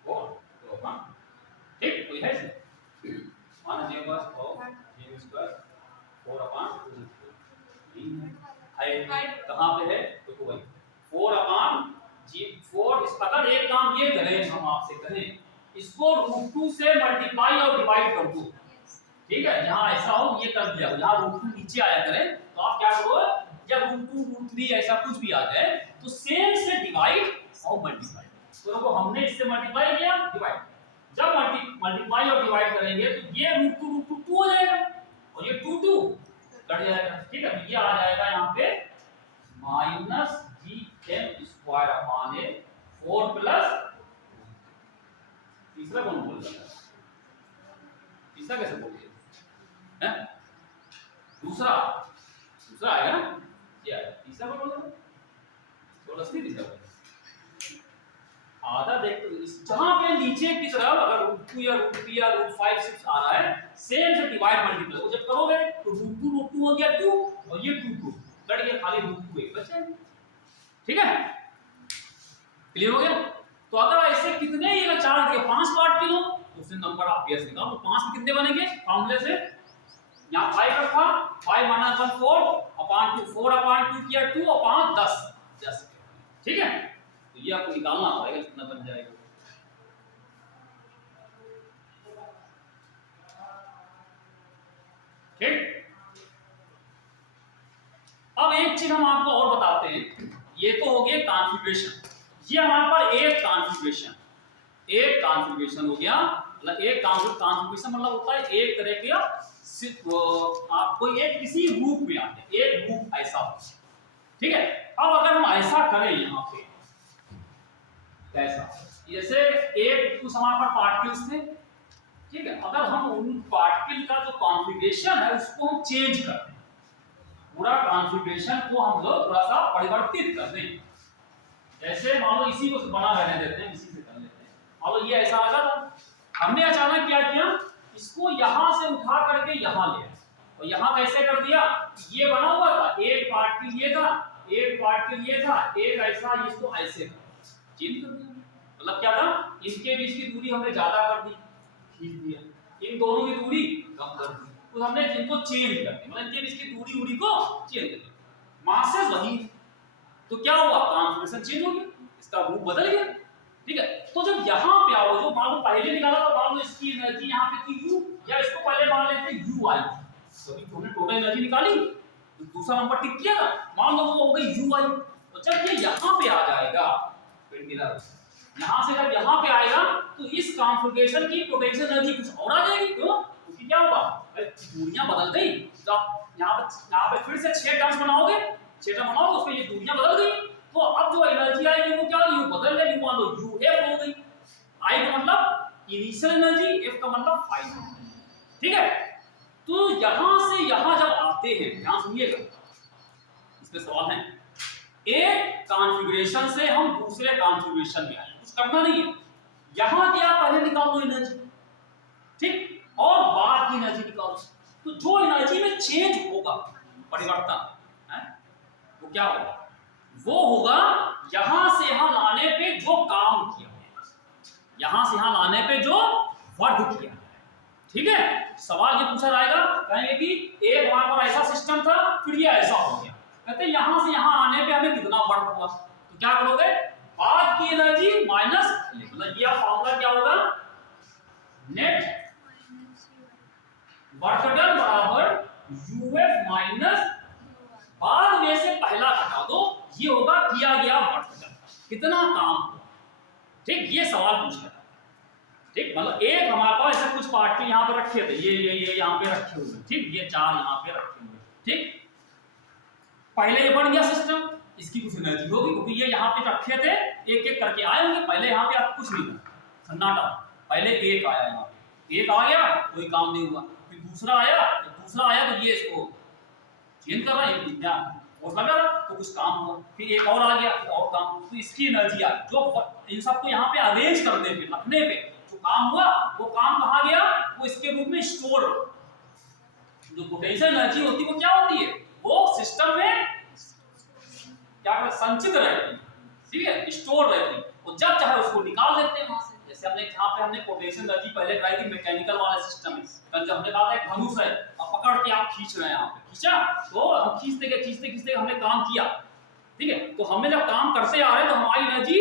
4 2 अपॉन, ठीक। कोई है इसमें मान लीजिए बस तो g स्क्वायर 4 अपॉन 2 है कहां पे है, देखो भाई 4 अपॉन जी 4 इस अगर एक काम ये करें हम आपसे करें इसको √2 से मल्टीप्लाई और डिवाइड कर दो, ठीक है। जहां ऐसा हो ये कर दिया, जहां √2 नीचे आया करे तो आप क्या करो या √2 √3 ऐसा कुछ भी आ जाए तो सेम से डिवाइड और मल्टीप्लाई, तो देखो हमने इससे मल्टीप्लाई किया डिवाइड, जब मल्टीप्लाई और डिवाइड करेंगे तो ये √2 2 हो जाएगा और ये 2 कट जाएगा, ठीक है। तो ये आ जाएगा यहाँ पे -gm square upon a 4 plus तीसरा कौन बोल रहा है, तीसरा कैसे बोलिए हैं, दूसरा आएगा ना, ये आएगा तीसरा कौन बोल रहा है, तो असली तीसरा आधा देख तो जहां पे नीचे की तरफ अगर √2 या √3 या √5 6 आ रहा है सेम से डिवाइड मल्टीप्लाई वो जब करोगे तो √2 हो गया 2 और ये 2 कट गया, खाली √2 एक बचा, ठीक है। क्लियर हो गया। तो अगर ऐसे कितने ये 4 दिए 5 काट के लो तो उससे नंबर आप पेयर्स निकालो, तो 5 में कितने बनेंगे फार्मूले से, यहां 5 रखा 5 - 1 4 अपॉन 2 4 अपॉन 2 किया 2 अपॉन 10, ठीक है। तो ये आपको निकालना पड़ेगा कितना बन जाएगा, ठीक। अब एक चीज हम आपको और बताते हैं, ये तो हो गया कॉन्फ़िगरेशन, ये हमारे पास एक कॉन्फ़िगरेशन हो गया, मतलब एक कॉन्फ़िगरेशन मतलब होता है एक तरह के आप कोई एक किसी ग्रुप में आते हैं, एक ग्रुप ऐसा हो, ठीक है। अब अगर हम ऐसा करें यहाँ पे कैसा, जैसे एक कुछ हमारे पास पार्टिकल्स थे, ठीक है। अगर हम उन पार्टिकल का जो कॉन्फ़िगरेशन है उसको हम चेंज कर दें, पूरा कॉन्फ़िगरेशन को हम लोग थोड़ा सा परिवर्तित कर दें, जैसे मान लो इसी को बना रहने देते हैं, इसी से कर लेते हैं। मान लो ये ऐसा लगा था, हमने अचानक क्या किया इसको यहां से उठा करके यहां ले आए और यहां कैसे कर दिया, ये बना हुआ था एक पार्टिकल ये था एक पार्टिकल ये था एक ऐसा, इसको ऐसे चेंज कर दिया, मतलब क्या था इनके बीच की दूरी हमने ज्यादा कर दी, खींच दिया, इन दोनों की दूरी कम कर दी, तो हमने इनको चेंज कर दिया, मतलब इनके बीच की दूरी को चेंज कर दिया, मासेस वही, तो क्या हुआ कॉन्फ़िगरेशन चेंज हो गया, इसका रूप बदल गया, ठीक है। तो जब यहाँ पे आओ, जो मान लो पहले निकाला था, मान लो इसकी एनर्जी यहाँ पे थी U, या इसको पहले मान लेते हैं U आई, तो हमने टोटल एनर्जी निकाली, तो दूसरा नंबर टिक किया था, मान लो वो हो गई U आई। तो जब ये यहाँ पे आ जाएगा पेंडुलम, यहाँ से जब यहाँ पे आएगा तो इस कॉन्फ़िगरेशन की पोटेंशियल एनर्जी कुछ और आ जाएगी। क्यों? क्योंकि क्या होगा, दूरियां बदल गई। तो आप यहाँ पे फिर से 6 टर्म्स बनाओगे, 6 टर्म बनाओगे, उसमें ये दूरियां बदल गई, तो अब जो एनर्जी आएगी वो क्या होगी, बदल गई। मान लो UF हो गई, I का मतलब इनिशियल एनर्जी, F का मतलब फाइनल, ठीक है। तो यहां से यहां जब आते हैं, ध्यान सुनिएगा, इसमें सवाल है, एक कॉन्फ़िगरेशन से हम दूसरे कॉन्फ़िगरेशन में आए, कुछ करना नहीं है, यहां क्या पहले निकाल लो एनर्जी, ठीक, और बाद की एनर्जी निकालो। तो जो एनर्जी में चेंज होगा, परिवर्तन है, वो क्या होगा, वो होगा यहां से यहां लाने पे जो काम किया, यहां से यहां लाने पे जो वर्क किया, ठीक है। सवाल ये पूछा जाएगा, कहेंगे कि एक बार पर ऐसा सिस्टम था, फिर ये ऐसा हो गया, कहते हैं यहां से यहां आने पे हमें कितना वर्क हुआ, तो क्या करोगे, बाद की एनर्जी माइनस, मतलब ये फॉर्मूला क्या होगा, नेट वर्क डन बराबर UF माइनस बाद में से पहला घटा दो, ये होगा किया गया वर्क डन, कितना काम हुआ, ठीक। ये सवाल पूछा था, ठीक, मतलब एक हमारे पास ऐसे कुछ पार्टी यहाँ पे रखे थे, ये यहाँ पे रखे हुए, ठीक, ये 4 यहाँ पे रखे हुए, ठीक। पहले ये बन गया सिस्टम, इसकी कुछ एनर्जी होगी, क्योंकि ये यहाँ पे रखे थे, एक एक करके आए होंगे, पहले यहाँ पे आप कुछ नहीं था, सन्नाटा, पहले एक आया, यहाँ पे एक आ गया, कोई काम नहीं हुआ, फिर दूसरा आया, तो दूसरा आया तो ये इसको चेंज कर रहा है, क्या वो लगा रहा, तो कुछ काम हुआ, फिर एक और आ गया, तो और काम, तो इसकी एनर्जी आ, जो इन सबको यहाँ पे अरेंज करने पे, रखने पे जो काम हुआ, वो काम कहाँ गया, वो इसके रूप में स्टोर, जो पोटेंशियल एनर्जी होती है वो क्या होती है, वो सिस्टम में क्या संचित रहती है, ठीक है, स्टोर रहती है, और जब चाहे उसको निकाल लेते हैं वहां से। जैसे हमने यहाँ पे हमने पोटेंशियल एनर्जी पहले कराई थी मैकेनिकल वाले सिस्टम में, कल जब हमने कहा था एक धनुष है, अब पकड़ के आप खींच रहे हैं, यहाँ पे खींचा, तो हम खींचते हमने काम किया, ठीक है। तो हमने जब काम करते आ रहे हैं तो हमारी एनर्जी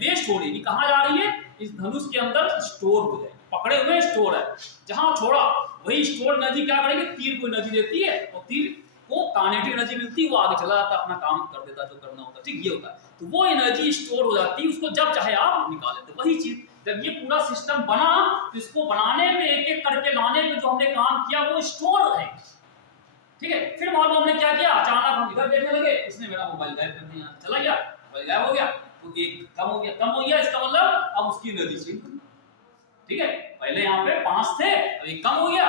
वेस्ट हो रही है, कहाँ जा रही है, इस धनुष के अंदर स्टोर हो जाएगी, पकड़े हुए स्टोर है, जहां छोड़ा वही स्टोर एनर्जी क्या करेगी, तीर को एनर्जी देती है, और तीर को काइनेटिक एनर्जी मिलती है, वो आगे चला जाता है, अपना काम कर देता है जो करना होता है, ठीक, ये होता है। तो वो एनर्जी स्टोर हो जाती है, उसको जब चाहे आप निकाल लेते, वही चीज जब ये पूरा सिस्टम बना, तो इसको बनाने में एक एक करके लाने में जो हमने काम किया वो स्टोर है, ठीक है। फिर मान लो हमने क्या किया, अचानक हम इधर देखने लगे, इसने मेरा मोबाइल गायब कर दिया, चला गया, मोबाइल गायब हो गया, तो एक कम हो गया, इसका मतलब अब उसकी एनर्जी चेंज हुई, ठीक है। पहले यहाँ पे 5 थे, अब एक कम हो गया,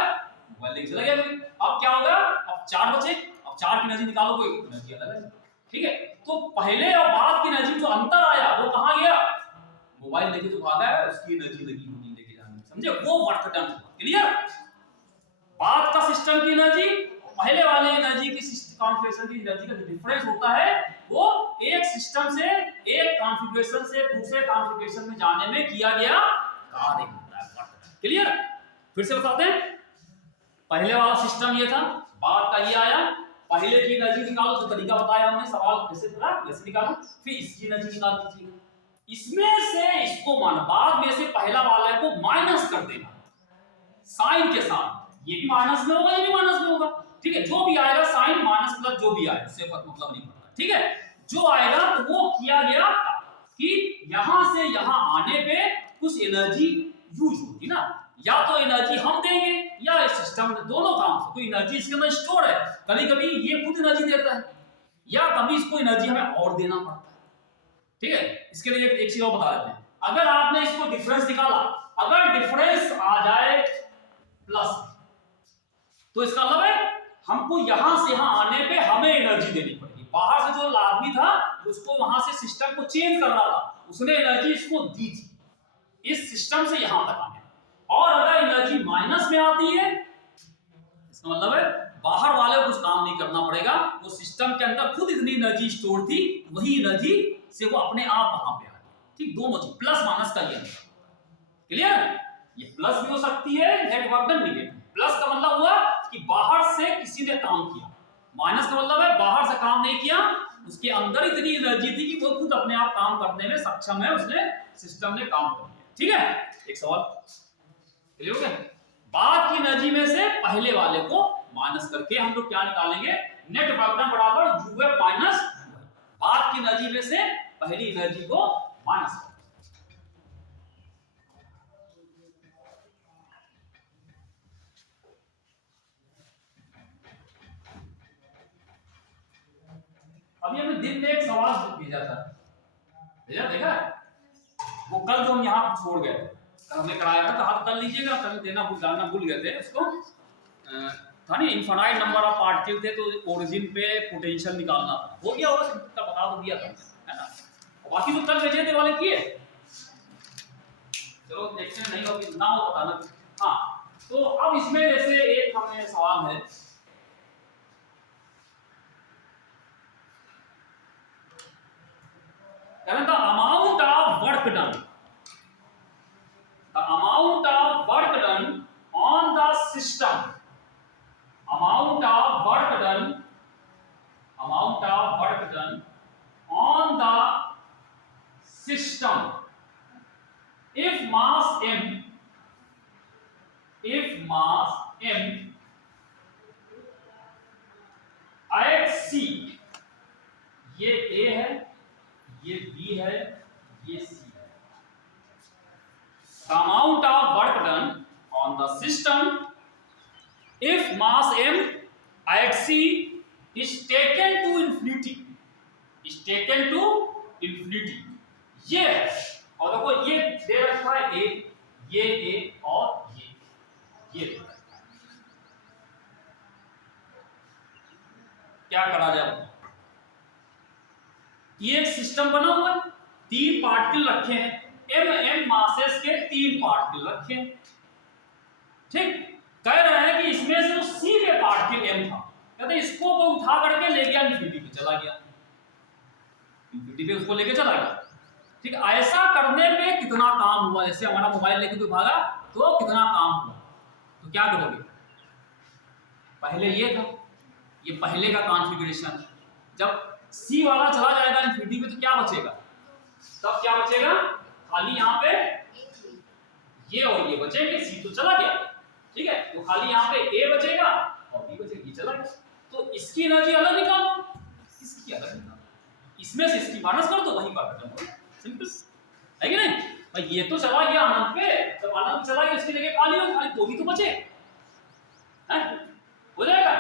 मोबाइल लेके चला गया, अब क्या होगा, अब 4 बचे, अब 4 की एनर्जी निकालो, कोई एनर्जी अलग है, ठीक है। तो पहले और बाद की एनर्जी जो अंतर आया वो कहाँ गया, मोबाइल लेके जो भागा है उसकी एनर्जी लगी होगी लेके जाने में, समझे, वो वर्क डन हुआ, क्लियर। बाद का सिस्टम की एनर्जी पहले वाले एनर्जी की कॉन्फ़िगरेशन की एनर्जी का डिफरेंस होता है, वो एक सिस्टम से एक कॉन्फ़िगरेशन से दूसरे कॉन्फ़िगरेशन में जाने में किया गया कार्य होता है, क्लियर। फिर से बताते हैं, पहले वाला सिस्टम ये था, बाद का ये आया, पहले की एनर्जी निकालो, जो तरीका बताया हमने, सवाल कैसे पूरा वैसे निकालो, फिर इसकी एनर्जी निकाल दीजिए, इसमें से इसको मान, बाद में से पहला वाला को माइनस कर देना साइन के साथ, ये भी माइनस में होगा, ये भी माइनस में होगा, ठीक है। जो भी आएगा साइन माइनस प्लस जो भी आए उससे मतलब नहीं पड़ता, ठीक है। जो आएगा तो वो किया गया कि यहां से यहां आने पे कुछ एनर्जी यूज होगी ना, या तो एनर्जी हम देंगे या इस सिस्टम में, दोनों काम से कोई एनर्जी इसके अंदर स्टोर है, कभी कभी ये खुद एनर्जी देता है, या कभी इसको एनर्जी हमें और देना पड़ता है, ठीक है। इसके लिए एक चीज और बता देते हैं, अगर आपने इसको डिफरेंस निकाला, अगर डिफरेंस आ जाए प्लस, तो इसका मतलब है हमको यहां से यहां आने पे हमें एनर्जी देनी पड़ेगी, बाहर से जो आदमी था उसको वहां से सिस्टम को चेंज कर रहा था, उसने एनर्जी इसको दी थी इस सिस्टम से यहां तक आने, और अगर एनर्जी माइनस में आती है, इसका मतलब है बाहर वाले को कुछ काम नहीं करना पड़ेगा, वो सिस्टम के अंदर खुद इतनी एनर्जी स्टोर थी, वही एनर्जी से वो अपने आप वहां पे आ गई, ठीक, दोनों चीज प्लस माइनस का ये, क्लियर। ये प्लस भी हो सकती है, net work done negative, plus का मतलब हुआ कि बाहर से किसी ने काम किया, माइनस का मतलब है बाहर से काम नहीं किया, उसके अंदर इतनी एनर्जी थी कि वो खुद अपने आप काम करने में सक्षम है, उसने सिस्टम ने काम कर लिया। ठीक है, एक सवाल क्लियर हो गया। बाद की एनर्जी में से पहले वाले को माइनस करके हम लोग क्या निकालेंगे, नेट वर्क डन बराबर यूएफ माइनस बाद की एनर्जी में से पहली एनर्जी को माइनस। अभी हमने दिन में एक सवाल भेजा था, देखा वो कल जो हम यहाँ छोड़ गए थे, कल हमने कराया था, तो हाथ कर लीजिएगा, कल देना भूल गए थे उसको। था नहीं, इनफाइनाइट नंबर ऑफ पार्टिकल थे तो ओरिजिन पे पोटेंशियल निकालना था, हो गया और इसका बता तो दिया था, है ना। बाकी तो कल भेजे थे वाले किए, चलो देखते हैं, नहीं हो ना हो बताना। हाँ, तो अब इसमें जैसे एक हमें सवाल है, the amount of work done, the amount of work done on the system, amount of work done on the system if mass m at c, ये a है, ये b है, ये c है। The amount of work done on the system if mass m at c is taken to infinity, ये है। और देखो ये दे रखा है a, ये a और ये क्या करा जाए, ये एक सिस्टम बना हुआ है, 3 पार्टिकल रखे हैं, m मासेस के 3 पार्टिकल रखे हैं। ठीक, कह रहे हैं कि इसमें से जो सीधे पार्टिकल m था, कहते इसको वो उठा करके ले गया इन्फिनिटी पे, चला गया इन्फिनिटी पे, उसको लेके चला गया। ठीक, ऐसा करने पे कितना काम हुआ, जैसे हमारा मोबाइल लेके कोई भागा तो कितना काम हुआ, तो क्या करोगे, पहले ये था, ये पहले का कॉन्फ़िगरेशन, जब C वाला चला जाएगा इन्फिनिटी पे तो क्या बचेगा, तब क्या बचेगा, खाली यहाँ पे ये और ये बचेंगे, C तो चला गया, ठीक है, तो खाली यहाँ पे A बचेगा और B बचेगी, चला गया। तो इसकी एनर्जी अलग निकालो, इसकी अलग निकालो, इसमें से इसकी माइनस कर दो, वहीं पर खत्म हो गया, सिंपल है कि नहीं। भाई ये तो चला गया अनंत पे, जब अनंत चला गया इसकी जगह खाली हो, खाली 2 ही तो बचे हैं, हो जाएगा।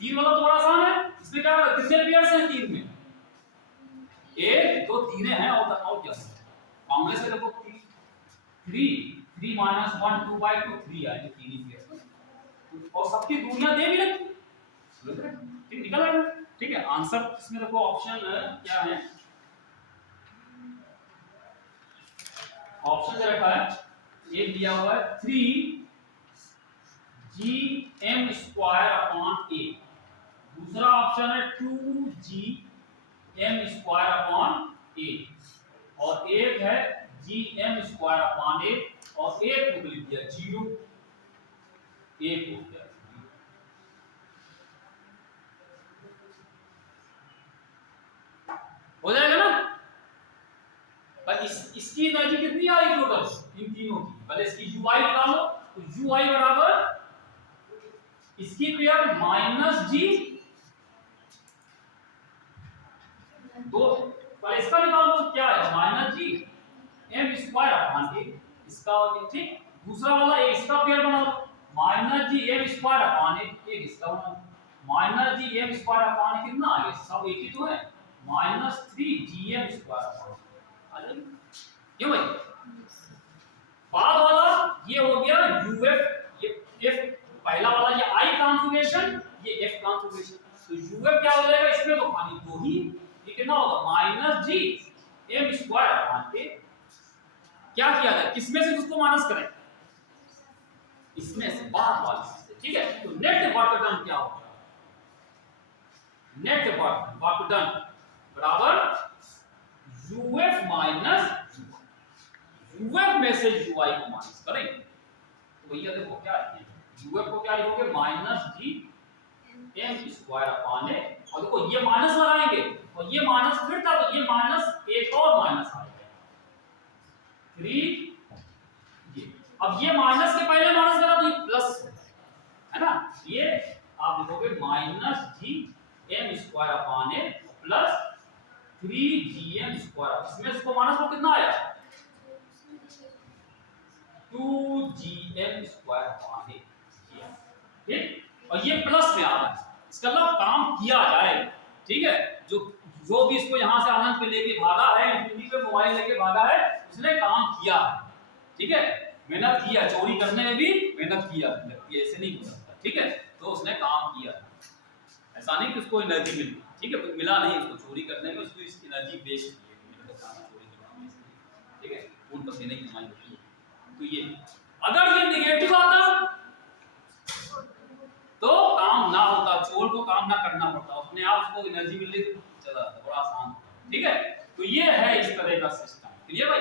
3 वाला तो बड़ा आसान है, इसमें क्या कितने पेयर्स हैं 3 में, 1 2 3 हैं, और क्या फॉर्मूले से देखो 3 माइनस 1 2 बाई 2 3 आएंगे, 3 ही पेयर, और सबकी दूरियां दे भी रखी, ठीक निकल आएगा। ठीक है, आंसर इसमें देखो ऑप्शन क्या है, ऑप्शन दे रखा है, एक दिया हुआ है 3gm²/a, दूसरा ऑप्शन है 2gm²/a, और एक है gm²/a, और एक को लिख दिया 0, एक हो गया, हो जाएगा ना। पर इसकी एनर्जी कितनी आई टोटल, इन तीनों की, पहले इसकी ui निकालो, तो ui बराबर इसकी पेयर -g, तो पहले इसका निकालो तो क्या है -g m²/a, इसका हो गया, ठीक। दूसरा वाला इसका पेयर बना लो, -g m²/a, एक इसका बना लो, -g m²/a कितना आ गया, सब एक ही तो है, -3gm²/a आ जाएगा, क्यों भाई। बाद वाला ये हो गया uf, ये f पहला वाला ये I कॉन्फ़िगरेशन, ये f कॉन्फ़िगरेशन, तो uf क्या हो जाएगा, इसमें तो खाली 2 ही, ये कितना होगा -g m²/a। क्या किया जाए, किसमें से उसको माइनस करें, इसमें से, बाद वाले से, ठीक है। तो नेट वर्क डन क्या होगा, नेट वर्क डन बराबर uf माइनस uf में से ui को माइनस करेंगे, तो भैया देखो क्या है, uf को क्या लिखोगे -g एम स्क्वायर अपान ए, और देखो ये माइनस लगाएंगे और ये माइनस फिर था तो ये माइनस एक और माइनस आएगा 3 ये। अब ये माइनस के पहले माइनस लगा तो ये प्लस है ना, ये आप लिखोगे minus G M square upon A plus 3gm square, इसमें इसको माइनस को कितना आया 2gm स्क्वायर अपान ए, ठीक, और ये प्लस में आ रहा है, इसका मतलब काम किया जाए, ठीक है। जो भी इसको यहाँ से अनंत पे लेके भागा है, इंफिनिटी पे मोबाइल लेके भागा है, उसने काम किया है, ठीक है, मेहनत किया, चोरी करने में भी मेहनत किया, ऐसे नहीं हो सकता, ठीक है, तो उसने काम किया, ऐसा नहीं कि उसको एनर्जी मिली, ठीक है, मिला नहीं उसको, चोरी करने में उसको इस एनर्जी वेस्ट की है, ठीक है, खून पसीने की कमाई होती है। तो ये अगर ये नेगेटिव आता तो काम ना होता, चोर को काम ना करना पड़ता, अपने आप उसको एनर्जी मिल रही थी, चला बड़ा आसान, ठीक है। तो ये है इस तरह का सिस्टम, क्लियर भाई।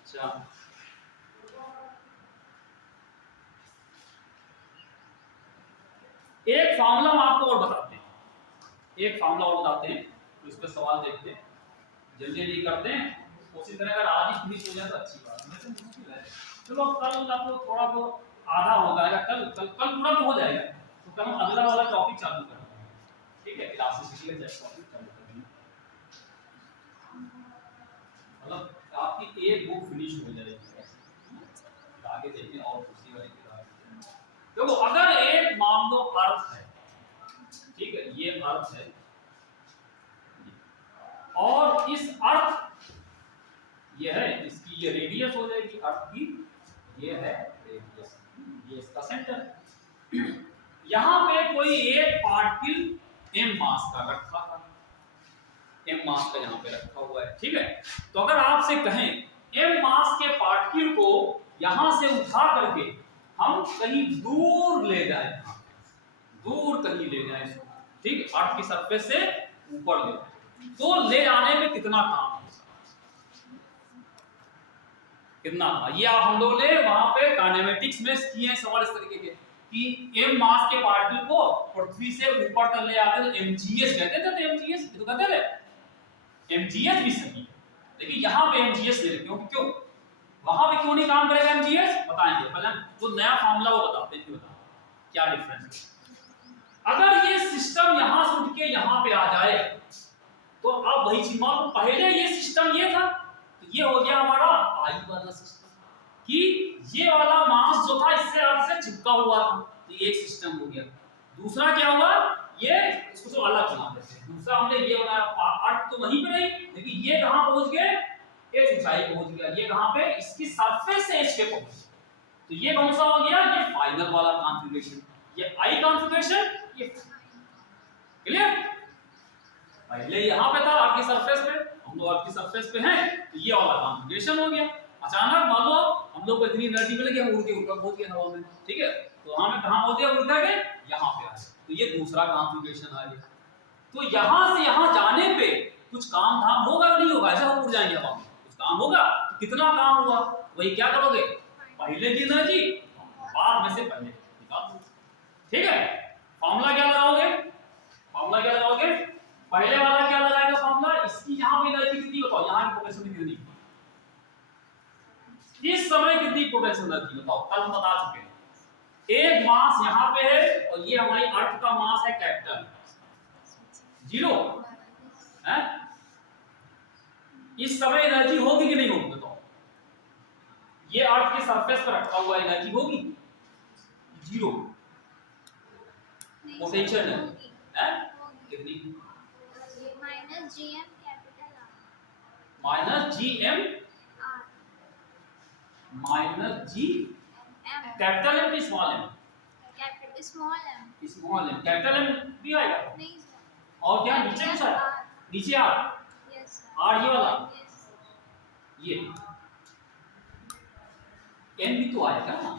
अच्छा एक फार्मूला हम आपको और बताते हैं, एक फार्मूला और बताते हैं, तो इस पे सवाल देखते हैं, जल्दी जल्दी करते हैं, कोशिश करें अगर आज ही फिनिश हो जाए तो अच्छी बात है, वैसे मुश्किल है, चलो कल आपको थोड़ा तो आधा हो जाएगा, कल पूरा तो हो जाएगा, तो कल हम अगला वाला टॉपिक चालू करेंगे, ठीक है, क्लासेस के लिए टॉपिक चालू करेंगे, मतलब आपकी एक बुक फिनिश हो जाएगी, आगे देखते हैं और दूसरी वाली किताब। देखो अगर एक मान लो अर्थ है, ठीक है, ये अर्थ है और इस अर्थ ये है, इसकी ये रेडियस हो जाएगी अर्थ की, ये है रेडियस, ये इसका सेंटर, यहां पे कोई एक पार्टिकल m मास का रखा था, m मास का यहां पे रखा हुआ है, ठीक है। तो अगर आपसे कहें m मास के पार्टिकल को यहां से उठा करके हम कहीं दूर ले जाएं, दूर कहीं ले जाएं इसको, ठीक है, अर्थ की सरफेस से ऊपर ले जाएं, तो ले जाने में कितना काम है, कितना, ये आप हम लोग ने वहां पे काइनेमेटिक्स में किए हैं सवाल इस तरीके के कि m मास के पार्टिकल को पृथ्वी से ऊपर तक ले जाते तो mgs कहते थे, तो mgs तो कहते थे, mgs भी सही है, लेकिन यहां पे mgs ले लेते हैं, क्यों वहां पे क्यों नहीं काम करेगा mgs, बताएंगे, पहले जो नया फार्मूला वो बताते हैं, बताओ क्या डिफरेंस है। अगर ये सिस्टम यहां से उठ के यहां पे आ जाए तो अब वही चीज, मान लो पहले ये सिस्टम ये था, तो ये हो गया हमारा आई वाला सिस्टम, कि ये वाला मास जो था इससे अर्थ से चिपका हुआ था, तो एक सिस्टम हो गया। दूसरा क्या हुआ, ये इसको तो अलग बना देते हैं, दूसरा हमने ये बनाया, अर्थ तो वहीं पे रही, लेकिन ये कहां पहुंच गए, एक ऊंचाई पहुंच गया, ये कहां पे, इसकी सरफेस से एच पे पहुंच, तो ये कौन सा हो गया, ये फाइनल वाला कॉन्फ़िगरेशन, ये आई कॉन्फ़िगरेशन, ये क्लियर। पहले यहां पे था अर्थ की सरफेस पे, हम लोग अर्थ की सरफेस पे हैं, तो ये वाला कॉन्फ़िगरेशन हो गया। अचानक मान लो हम लोग को इतनी एनर्जी मिल गई, हम उड़ के ऊपर पहुंच गए हवा में, ठीक है, तो हमें कहां पहुंच गया, उड़ के यहां पे आ गए, तो ये दूसरा कॉन्फ़िगरेशन आ गया। तो यहां से यहां जाने पे कुछ काम धाम होगा या नहीं होगा, ऐसा हम उड़ जाएंगे हवा में, कुछ काम होगा, कितना काम हुआ, वही क्या करोगे, पहले की एनर्जी बाद में से पहले निकाल दो, ठीक है। फार्मूला क्या लगाओगे, फार्मूला क्या लगाओगे, पहले वाला क्या लगाएगा फार्मूला, इसकी यहां पे एनर्जी कितनी बताओ, यहां की पोटेंशियल कितनी, इस समय कितनी पोटेंशियल एनर्जी बताओ, कल हम बता चुके हैं, एक मास यहां पे है और ये हमारी अर्थ का मास है कैपिटल 0 है, इस समय एनर्जी होगी कि नहीं होगी बताओ, ये अर्थ के सरफेस पर रखा हुआ एनर्जी होगी 0, पोटेंशियल है कितनी, minus GM capital R, minus G M, minus G capital M की small M, capital small M capital M भी आएगा, नहीं और क्या नीचे कुछ है, नीचे आर, यस आर ये वाला, यस ये एम भी तो आएगा ना,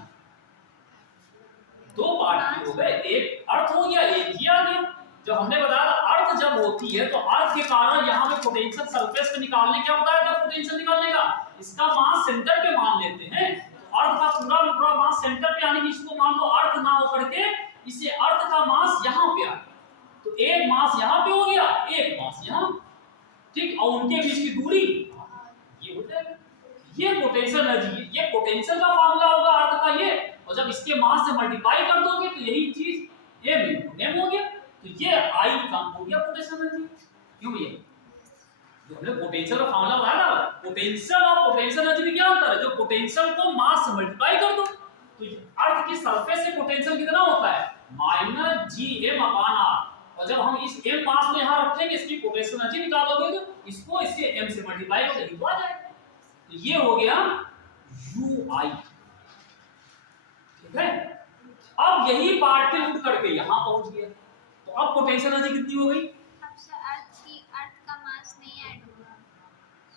दो पार्ट हो गए, एक अर्थ हो गया, एक ही आ गया। जब हमने बताया अर्थ जब होती है तो अर्थ के कारण यहाँ पे पोटेंशियल सरफेस पे निकालने क्या होता है, पोटेंशियल निकालने का, इसका मास सेंटर पे मान लेते हैं, अर्थ का पूरा मास सेंटर पे, यानी कि इसको मान लो अर्थ ना होकर के इससे अर्थ का मास यहाँ पे आ गया, तो एक मास यहाँ पे हो गया, एक मास यहाँ, ठीक, और उनके बीच की दूरी ये हो जाएगा। ये पोटेंशियल एनर्जी, ये पोटेंशियल का फार्मूला होगा अर्थ का ये, और जब इसके मास से मल्टीप्लाई कर दोगे तो यही चीज m into m हो गया, तो ये I कम हो गया पोटेंशियल एनर्जी। क्यों भैया? जो हमने पोटेंशियल का फार्मूला बताया ना, पोटेंशियल और पोटेंशियल एनर्जी में क्या अंतर है? जो पोटेंशियल को मास से मल्टीप्लाई कर दो तो अर्थ की सरफेस से पोटेंशियल कितना होता है? -gm/r, और जब हम इस m मास को यहां रखेंगे, इसकी पोटेंशियल एनर्जी निकालोगे तो इसको इसके m से मल्टीप्लाई करके तो आ जाएगा। तो ये हो गया ui, ठीक है। अब यही पार्टिकल उठ करके यहां पहुंच गया, तो अब पोटेंशियल एनर्जी कितनी हो गई? अर्थ का मास नहीं ऐड होगा,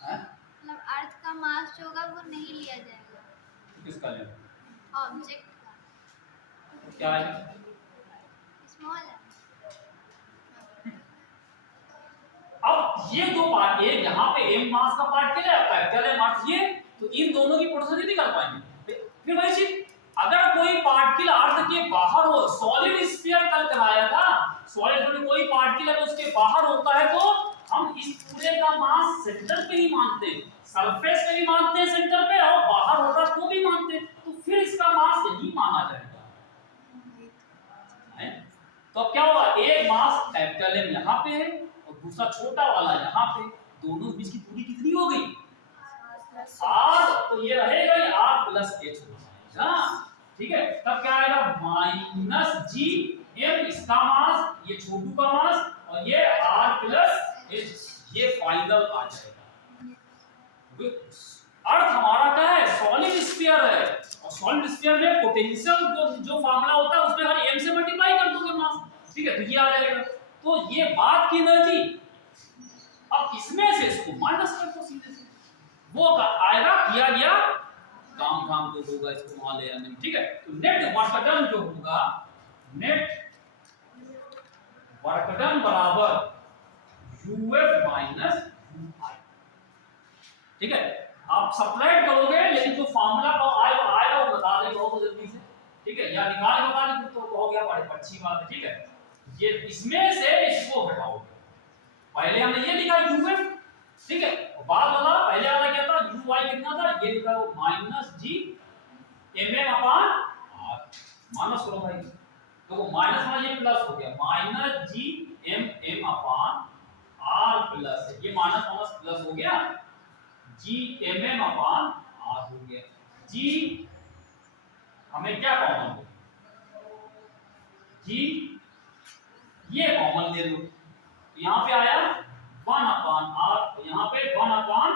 हैं? मतलब अर्थ का मास जो होगा वो नहीं लिया जाएगा, किसका लेंगे? ऑब्जेक्ट का। क्या है? स्मॉल है। अब ये दो पार्ट, एक यहाँ पे m मास का पार्टिकल है, कैपिटल M मास ये, तो इन दोनों की पोटेंशियल नहीं निकाल पाएंगे। फिर वही चीज, अगर कोई पार्टिकल अर्थ के बाहर हो, सॉलिड स्फीयर कल कराया था, सॉलिड में कोई पार्टिकल है तो उसके बाहर होता है तो हम इस पूरे का मास सेंटर पे ही मानते हैं, सरफेस पे भी मानते हैं सेंटर पे, और बाहर होता तो भी मानते हैं, तो फिर इसका मास यही माना जाएगा। तो अब क्या होगा? एक मास कैपिटल M यहाँ पे है और दूसरा छोटा वाला यहाँ पे, दोनों बीच की दूरी कितनी हो गई? r, तो ये रहेगा ही r प्लस h हो जाएगा, ठीक है। तब क्या आएगा? -gm इसका मास, ये छोटू का मास, और ये r प्लस h, ये फाइनल आ जाएगा। अर्थ हमारा क्या है? सॉलिड स्फीयर है, और सॉलिड स्फीयर में पोटेंशियल जो फार्मूला होता है उसमें हर m से मल्टीप्लाई कर दोगे मास, ठीक है, तो ये आ जाएगा। तो ये बात की एनर्जी, अब इसमें से इसको माइनस कर दो सीधे से, वो आएगा किया गया काम जो होगा इसको वहां ले आने में, ठीक है। तो नेट वर्क डन जो होगा, नेट वर्क डन बराबर uf माइनस ui, ठीक है। आप सब्ट्रैक्ट करोगे, लेकिन जो फार्मूला आएगा वो बता देगा बहुत जल्दी से, ठीक है, या निकाल के बता दे तो हो गया, बड़ी अच्छी बात है, ठीक है। ये इसमें से इसको हटाओगे, पहले हमने ये लिखा uf, ठीक है, बाद वाला पहले वाला क्या था? ui कितना था? ये लिखा वो -gmm/r, माइनस करो भाई, तो वो माइनस वाला ये प्लस हो गया, -gmm/r प्लस, ये माइनस माइनस प्लस हो गया, gmm/r हो गया। g हमें क्या कॉमन हो? g ये कॉमन ले लो, यहाँ पे आया 1/r, तो यहाँ पे 1/r,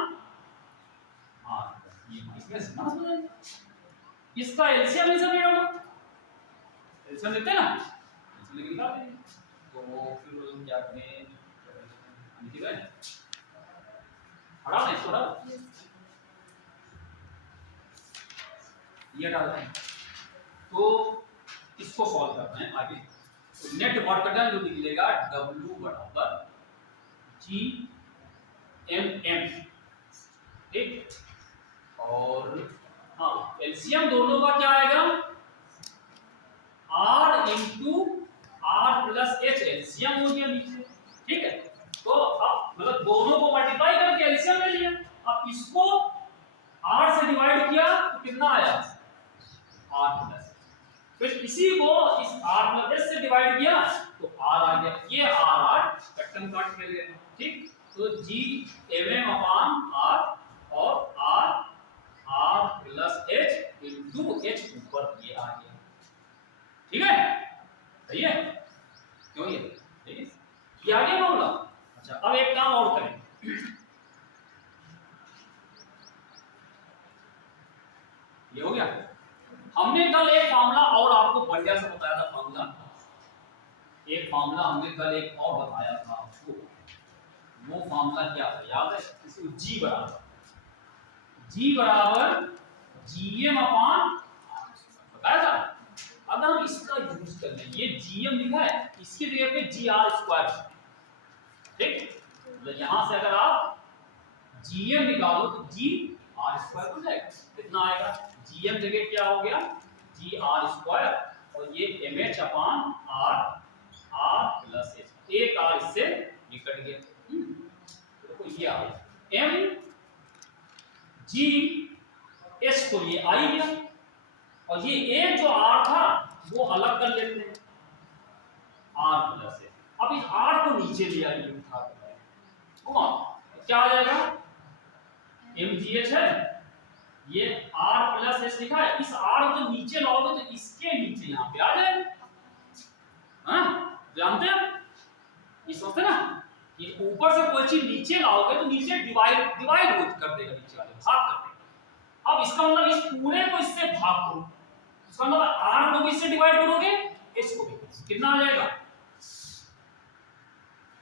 ये इसमें माइनस हो जाएगा, इसका एलसीएम नहीं समझ होगा, एलसीएम लेते हैं ना, एलसीएम लेके निकाल देंगे, तो फिर हम क्या करें? ठीक है, हटा दें इसको, ये डालते हैं, तो इसको सॉल्व करते हैं आगे। तो नेट वर्क डन जो निकलेगा W बराबर GMM, ठीक, और हाँ एलसीएम दोनों का क्या आएगा? R into R plus H, LCM हो गया नीचे, ठीक है। तो अब मतलब दोनों को मल्टीप्लाई करके एलसीएम ले लिया, अब इसको R से डिवाइड किया तो कितना आया? R प्लस, फिर इसी को इस R प्लस S से डिवाइड किया तो R आ गया, ये R कट्टन काट के ले, ठीक। तो GMM/R और R plus H into H ऊपर ये आ गया, ठीक है, सही है, क्यों ये ठीक है, ये आ गया मामला। अच्छा, अब एक काम और करें, ये हो गया। हमने कल एक फार्मूला और आपको बढ़िया से बताया था, फार्मूला एक फार्मूला हमने कल एक और बताया था आपको, वो फार्मूला क्या था याद है? इसको G बराबर GM/R बताया था। अगर हम इसका यूज कर लें, ये GM लिखा है, इसकी जगह पे GR², ठीक, तो यहां से अगर आप GM निकालो तो GR² हो जाएगा, कितना आएगा? GM जगह क्या हो गया? GR², और ये MH अपान R प्लस H, एक R इससे ये कट गया। देखो ये आ गया MGH, तो ये आ ही गया, और ये एक जो R था वो अलग कर लेते हैं, R प्लस H। अब इस R को नीचे ले आइए उठा कर, क्या आ जाएगा, MGH है, ये R प्लस H लिखा है, इस R को नीचे लाओगे तो इसके नीचे यहाँ पे आ जाएगा। हाँ जानते हैं, ये सोचते ना कि ऊपर से कोई चीज नीचे लाओगे तो नीचे डिवाइड कर देगा, नीचे वाले भाग कर देगा। अब इसका मतलब इस पूरे को इससे भाग करो, इसका मतलब R को भी इससे डिवाइड करोगे, H को भी, कितना आ जाएगा,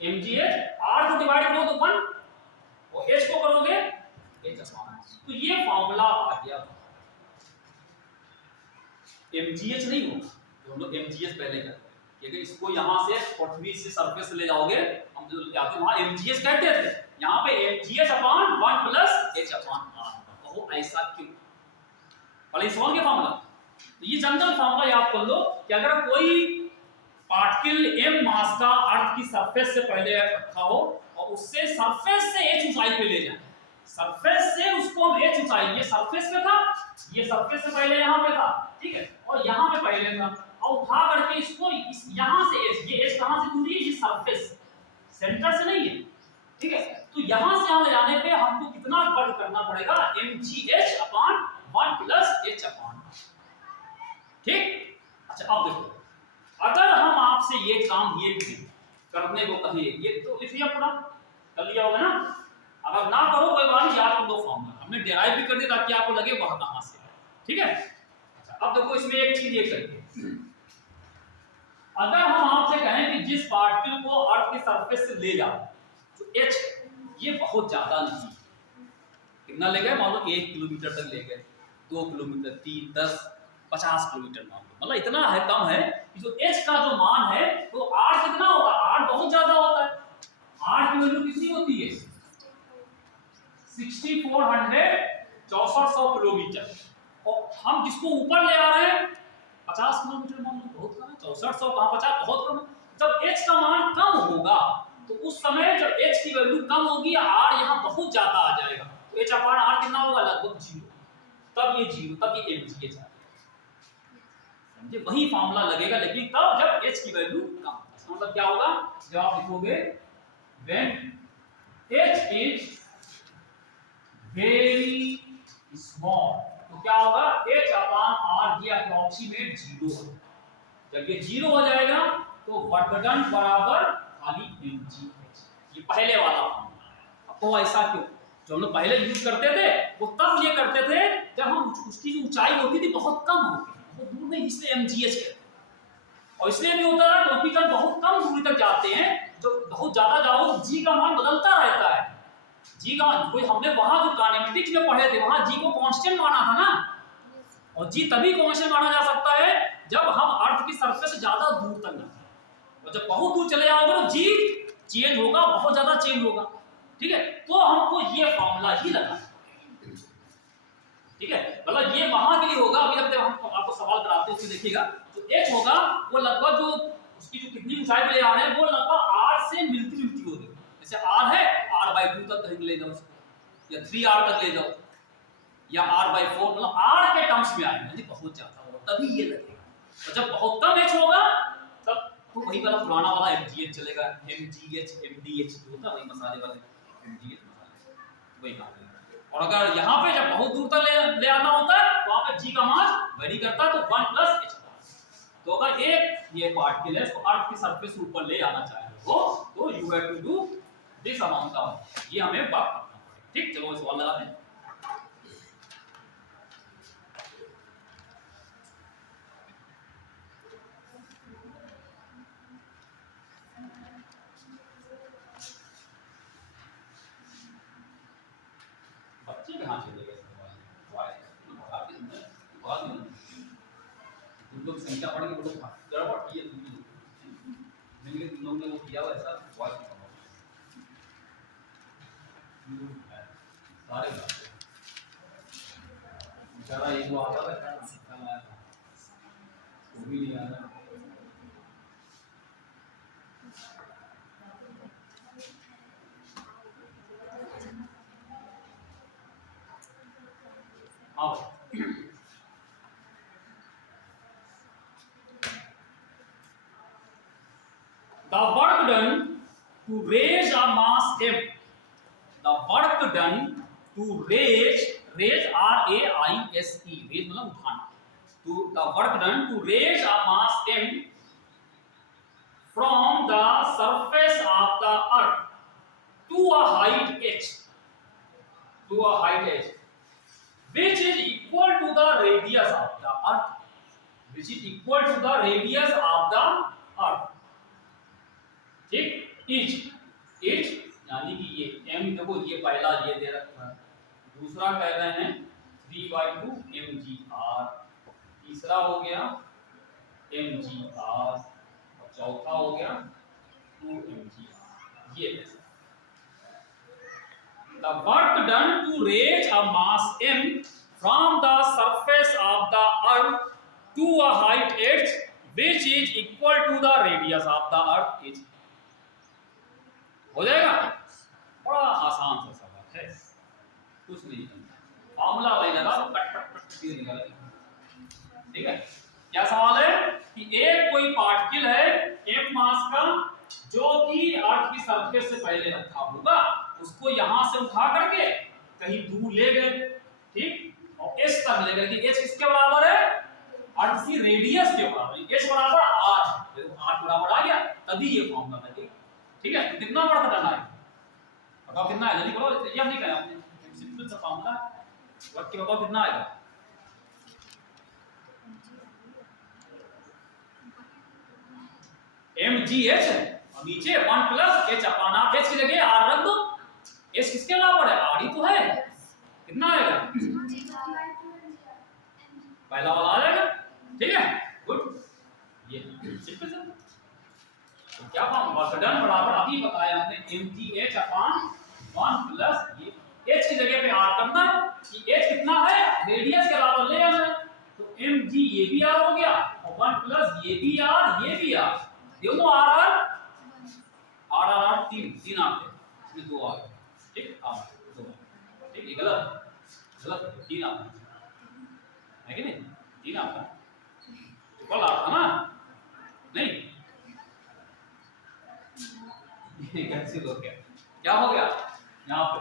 MGH, R को डिवाइड करो तो 1 और H को करोगे H अपान। तो ये फॉर्मूला आ गया। MGH नहीं होगा, तो हम लोग MGH पहले करते हैं, क्योंकि इसको यहां से पृथ्वी से सरफेस ले जाओगे, हम जो आते वहां MGH कहते थे, यहां पे MGH अपान 1 प्लस H अपान R। तो ऐसा क्यों, पहले सॉल्व के फॉर्मूला, तो ये जनरल फॉर्मूला याद कर लो कि अगर कोई पार्टिकल m मास का अर्थ की सरफेस से पहले रखा हो और उससे सरफेस से h ऊंचाई पे ले जाए, सरफेस से उसको हम h ऊंचाई, ये सरफेस पे था, ये सरफेस से पहले यहां पे था, ठीक है, और यहां पे पहले था, और उठा करके इसको यहां से h, ये h कहां से दूरी है, ये सरफेस सेंटर से नहीं है, ठीक है, तो यहां से यहां ले जाने पे हमको कितना वर्ग करना पड़ेगा, MGH अपान 1 प्लस H अपान, ठीक। अच्छा अब देखो, अगर हम आपसे ये काम ये करने को कहें, ये तो लिख लिया पूरा, कर लिया होगा ना, अगर ना करो कोई बात नहीं, याद कर दो फॉर्मूला, हमने डेराइव भी कर दिया ताकि आपको लगे वह कहां से है, ठीक है। अच्छा अब देखो इसमें एक चीज ये करिए, अगर हम आपसे कहें कि जिस पार्टिकल को अर्थ की सरफेस से ले जाओ तो H ये बहुत ज्यादा नहीं, कितना ले गए, मान लो 1 किलोमीटर तक ले गए, 2 किलोमीटर, 3, 10, 50 किलोमीटर मान लो, मतलब इतना है, कम है कि जो H का जो मान है तो R कितना होगा, R बहुत ज्यादा होता है, R की वैल्यू कितनी होती है 6400 किलोमीटर, और हम जिसको ऊपर ले आ रहे हैं 50 किलोमीटर मान लो, बहुत कम है, 6400 कहां 50 बहुत कम है। जब H का मान कम होगा तो उस समय जब H की वैल्यू कम होगी, R यहाँ बहुत ज्यादा आ जाएगा, तो H अपान R कितना होगा, लगभग 0, तब ये 0, तब ये MGH आ जाएगा, समझे, वही फार्मूला लगेगा, लेकिन तब जब H की वैल्यू कम, इसका मतलब क्या होगा, जब आप लिखोगे when H is very small, तो क्या होगा, H अपान R ये अप्रोक्सीमेट 0 है, जब ये 0 हो जाएगा तो वर्क डन बराबर खाली MGH, ये पहले वाला फॉर्मूला है। अब तो ऐसा क्यों, जो हम लोग पहले यूज करते थे वो तब ये करते थे जब हम उसकी जो ऊंचाई होती थी बहुत कम होती थी, बहुत दूर में, इसलिए MGH कहते हैं, और इसलिए भी होता है क्योंकि जब बहुत कम दूरी तक जाते हैं, जो बहुत ज्यादा जाओ तो G का मान बदलता रहता है, G का कोई, हमने वहां जो काइनेमेटिक्स में पढ़े थे वहां G को कांस्टेंट माना था ना, और G तभी कांस्टेंट माना जा सकता है जब हम अर्थ की सरफेस से ज्यादा दूर तक जाते हैं, और जब बहुत दूर चले जाओगे तो G चेंज होगा, बहुत ज्यादा चेंज होगा, ठीक है, तो हमको ये फॉर्मूला ही लगाना, ठीक है, मतलब ये वहां के लिए होगा, अभी जब हम आपको सवाल कराते हैं उसको देखिएगा, तो H होगा वो लगभग जो उसकी जो कितनी ऊंचाई पे ले आ रहे हैं वो लगभग R से मिलती जुलती होगी, जैसे R है R/2 तक कहीं ले जाओ उसको, या 3R तक ले जाओ, या R/4, मतलब R के टर्म्स में आएगा, बहुत ज्यादा होगा तभी ये लगेगा, और जब बहुत कम H होगा तब तो वही वाला पुराना वाला MGH चलेगा, MGH MDH जो होता है वही मसाले वाले MGH मसाले, वही काम करेगा। और अगर यहाँ पे जब बहुत दूर तक ले आना होता है तो वहां पे G का मान वेरी करता है, तो 1 प्लस H, तो अगर एक ये पार्टिकल है इसको अर्थ की सरफेस से ऊपर ले आना चाहे हो तो you have to do this amount of, ये हमें वर्क करना पड़ेगा, ठीक। चलो इस सवाल लगा दें, बच्चे कहाँ चले गए, तुम लोग संख्या पढ़ के बोलो गड़बड़ की है, तुम लोग ने वो किया हुआ ऐसा सारे बेचारा एक वो आता था, भी नहीं आ रहा। आओ the work done to raise a mass M, the work done to raise R A I S E, raise मतलब उठाना, to the work done to raise a mass M from the surface of the earth to a height h, which is equal to the radius of the earth, which is equal to the radius of the earth, ठीक, etch यानी कि ये m, देखो ये पहला ये दे रखा है, दूसरा कह रहे हैं 3/2 mgr, तीसरा हो गया mgr और चौथा हो गया 2 mgr। ये the work done to raise a mass m from the surface of the earth to a height h which is equal to the radius of the earth h। हो जाएगा, बड़ा आसान सा सवाल है, कुछ नहीं करना, फॉर्मूला वही लगा तो कट कट कट सीधे निकाल, ठीक है। क्या सवाल है कि एक कोई पार्टिकल है m मास का जो कि अर्थ की सरफेस से पहले रखा होगा, उसको यहां से उठा करके कहीं दूर ले गए, ठीक, और h तक ले गए कि h किसके बराबर है, अर्थ की रेडियस के बराबर, h बराबर r, r बराबर आ गया, तभी ये फॉर्मूला बनेगा, ठीक है। कितना वर्क डन है बताओ, कितना है, जल्दी बोलो, ये नहीं कहा आपने, सिंपल सा फॉर्मूला, वर्क के बताओ कितना आएगा, mgh और नीचे 1 plus h upon r, h की जगह r रख दो, h किसके बराबर है, r ही तो है, कितना आएगा, पहला वाला आ जाएगा, ठीक है, गुड, ये सिंपल सा। तो क्या फॉर्म, वर्क डन बराबर अभी बताया हमने mgh अपॉन 1 प्लस ये h की जगह पे r करना कि h कितना है, रेडियस के बराबर ले आना, तो mg ये भी r हो गया और 1 प्लस ये भी r, दोनों r तीन आते, इसमें दो आ गए, ठीक, दो, ठीक, ये गलत तीन आता है कि नहीं, तीन आता है, ट्रिपल आर था ना, नहीं कैंसिल हो गया, क्या हो गया यहाँ पे,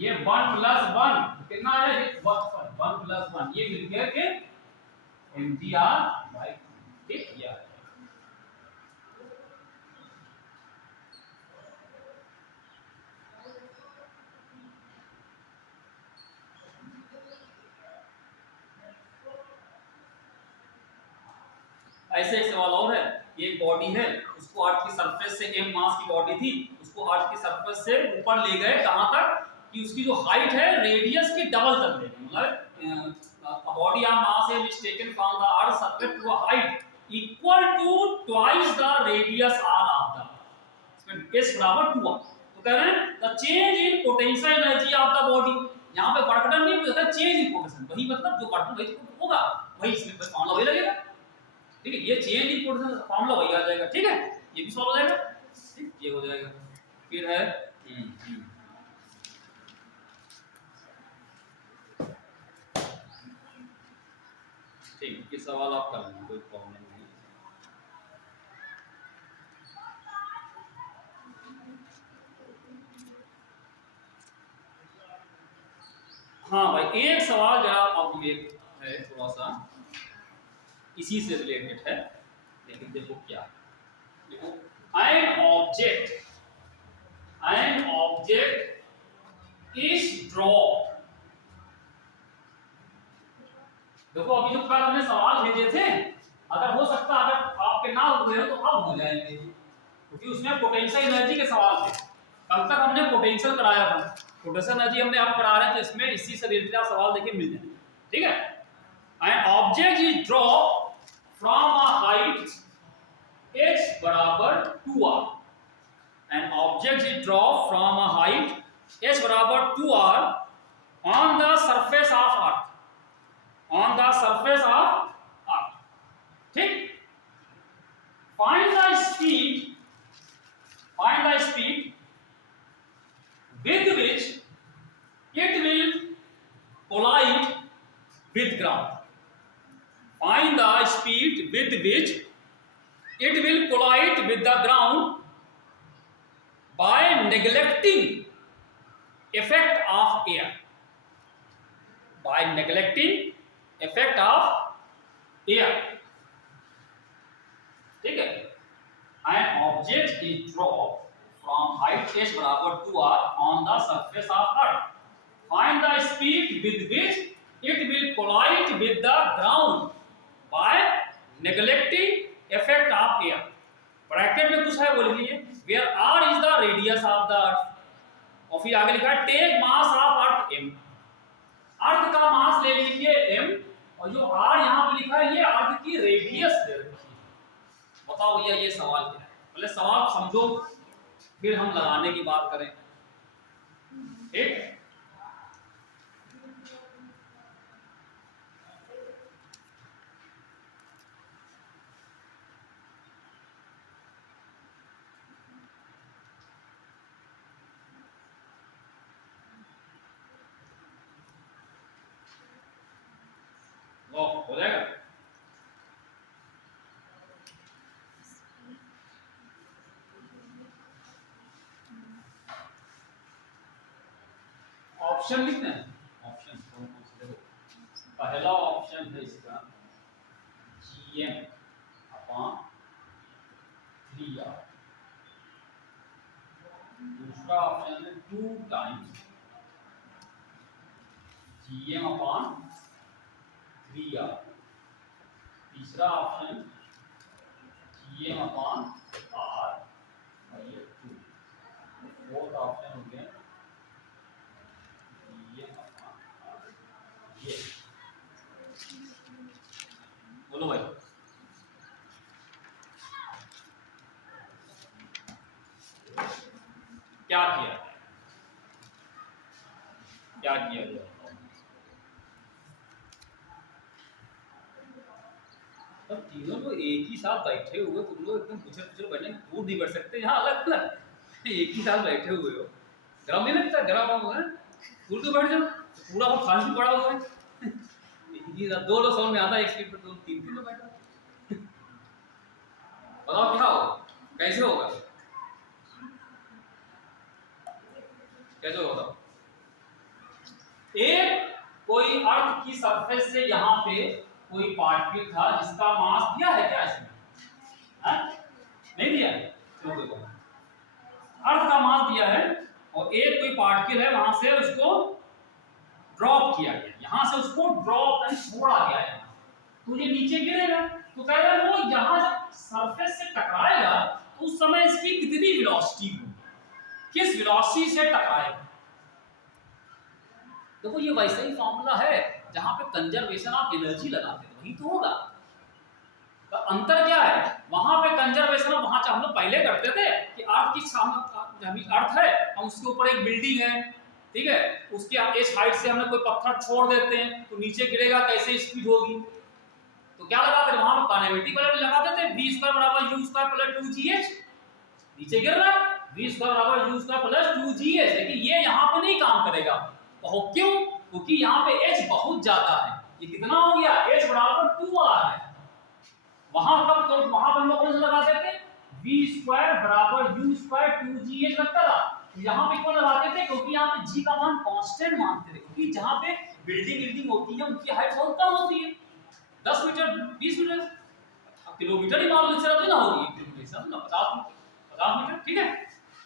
ये 1 प्लस 1 कितना है, 1 प्लस 1 ये मिल गया कि mgr बाय, ठीक, ये ऐसे एक सवाल और है, एक बॉडी है, उसको अर्थ की सरफेस से m मास की बॉडी थी, उसको अर्थ की सरफेस से ऊपर ले गए, कहां तक कि उसकी जो हाइट है रेडियस की डबल तक ले गए, मतलब body of mass is taken from the earth surface to a height equal to twice the radius r of the, इसमें s बराबर 2 तो कह रहे हैं the change in potential energy of the body, यहां पे वर्क डन नहीं होता, चेंज इन पोटेंशियल, वही मतलब जो वर्क डन होगा वही इसमें फॉर्मूला वही लगेगा, ठीक है, ये चेंज इन पोटेंशियल फॉर्मूला वही आ जाएगा, ठीक है, ये भी सॉल्व हो जाएगा, ठीक, ये हो जाएगा, फिर है ठीक, ये सवाल आप कर लेंगे, कोई प्रॉब्लम नहीं। हाँ भाई, एक सवाल जरा अब ये है थोड़ा सा इसी से रिलेटेड है, लेकिन देखो क्या, देखो an object is dropped, देखो अभी जो कल हमने सवाल भेजे थे, अगर हो सकता अगर आपके ना हुए हो तो अब हो जाएंगे, क्योंकि उसमें पोटेंशियल एनर्जी के सवाल थे, कल तक हमने पोटेंशियल कराया था, पोटेंशियल एनर्जी हमने अब करा रहे हैं, तो इसमें इसी से रिलेटेड सवाल देखिए मिल जाए, ठीक है। an object is dropped from a height h बराबर 2r, an object is dropped from a height h बराबर 2r on the surface of earth, on the surface of earth, ठीक। Find the speed with which it will collide with ground. Find the speed with which it will collide with the ground by neglecting effect of air. By neglecting effect of air. ठीक है। An object is dropped from height h बराबर 2r on the surface of earth. Find the speed with which it will collide with the ground by neglecting effect of air. Bracket में कुछ है बोल लीजिए, where r is the radius of the earth, और फिर आगे लिखा है take mass of earth m. अर्थ का मास ले लीजिए m, और जो r यहाँ पे लिखा है ये अर्थ की रेडियस दे रखी है। बताओ भैया ये सवाल क्या है? पहले सवाल समझो, फिर हम लगाने की बात करें, ठीक। हो जाएगा। ऑप्शन लिखना है, ऑप्शन कौन कौन से देखो। पहला ऑप्शन है इसका GM अपॉन 3R, दूसरा ऑप्शन है 2 टाइम्स GM अपॉन 3R, तीसरा ऑप्शन GM अपॉन R और ये 2, फोर्थ ऑप्शन हो गया GM अपॉन R। ये बोलो भाई, क्या किया जाए? तब तीनों तो एक ही साथ बैठे हुए, तुम लोग एकदम कुचल बैठे, दूर नहीं बैठ सकते, यहाँ अलग अलग एक ही साथ बैठे हुए हो, गरम नहीं लगता? गरम है, दूर तो बैठ जाओ, पूरा वो खाली पड़ा हुआ है। दो लोग समझ में आता है, एक स्पीड पर दो तीन लोग बैठा। बताओ क्या होगा, कैसे होगा, कैसे होगा? एक कोई अर्थ की सरफेस से यहाँ पे कोई पार्टिकल था जिसका मास दिया है क्या इसमें? नहीं दिया है, चलो देखो, अर्थ का मास दिया है और एक कोई पार्टिकल है वहां से उसको ड्रॉप किया गया, यहां से उसको ड्रॉप एंड छोड़ा गया है, तो ये नीचे गिरेगा। तो कह रहा है वो यहां जब सरफेस से टकराएगा तो उस समय इसकी कितनी वेलोसिटी होगी, किस वेलोसिटी से टकराएगा। देखो ये वैसा ही फॉर्मूला है जहां पे कंजर्वेशन ऑफ एनर्जी लगाते हैं, वही तो होगा। तो अंतर क्या है, वहां पे कंजर्वेशन ऑफ, वहां हम लोग पहले करते थे कि अर्थ की अर्थ है, हम उसके ऊपर एक बिल्डिंग है, ठीक है, उसके इस हाइट से हमने कोई पत्थर छोड़ देते हैं तो नीचे गिरेगा, कैसे स्पीड होगी, तो क्या लगाते थे वहां पे काइनेमेटिक वाला लगाते थे, v² बराबर u² + 2gh, नीचे गिर रहा है, v² बराबर u² + 2gh, लेकिन ये यहाँ पे नहीं काम करेगा। कहो क्यों? क्योंकि यहाँ पे h बहुत ज्यादा है, ये कितना हो गया, h बराबर 2r है। वहां कब, तो वहां पर हम लोग कौन सा लगाते थे, v² बराबर u² 2gh लगता था, यहाँ पे क्यों लगाते थे, क्योंकि यहाँ पे g का मान कांस्टेंट मानते थे, क्योंकि जहाँ पे बिल्डिंग होती है उनकी हाइट बहुत कम होती है, 10 मीटर 20 मीटर, किलोमीटर ही मान लो, इससे ज्यादा ना होगी, किलोमीटर ना 50 मीटर, ठीक है,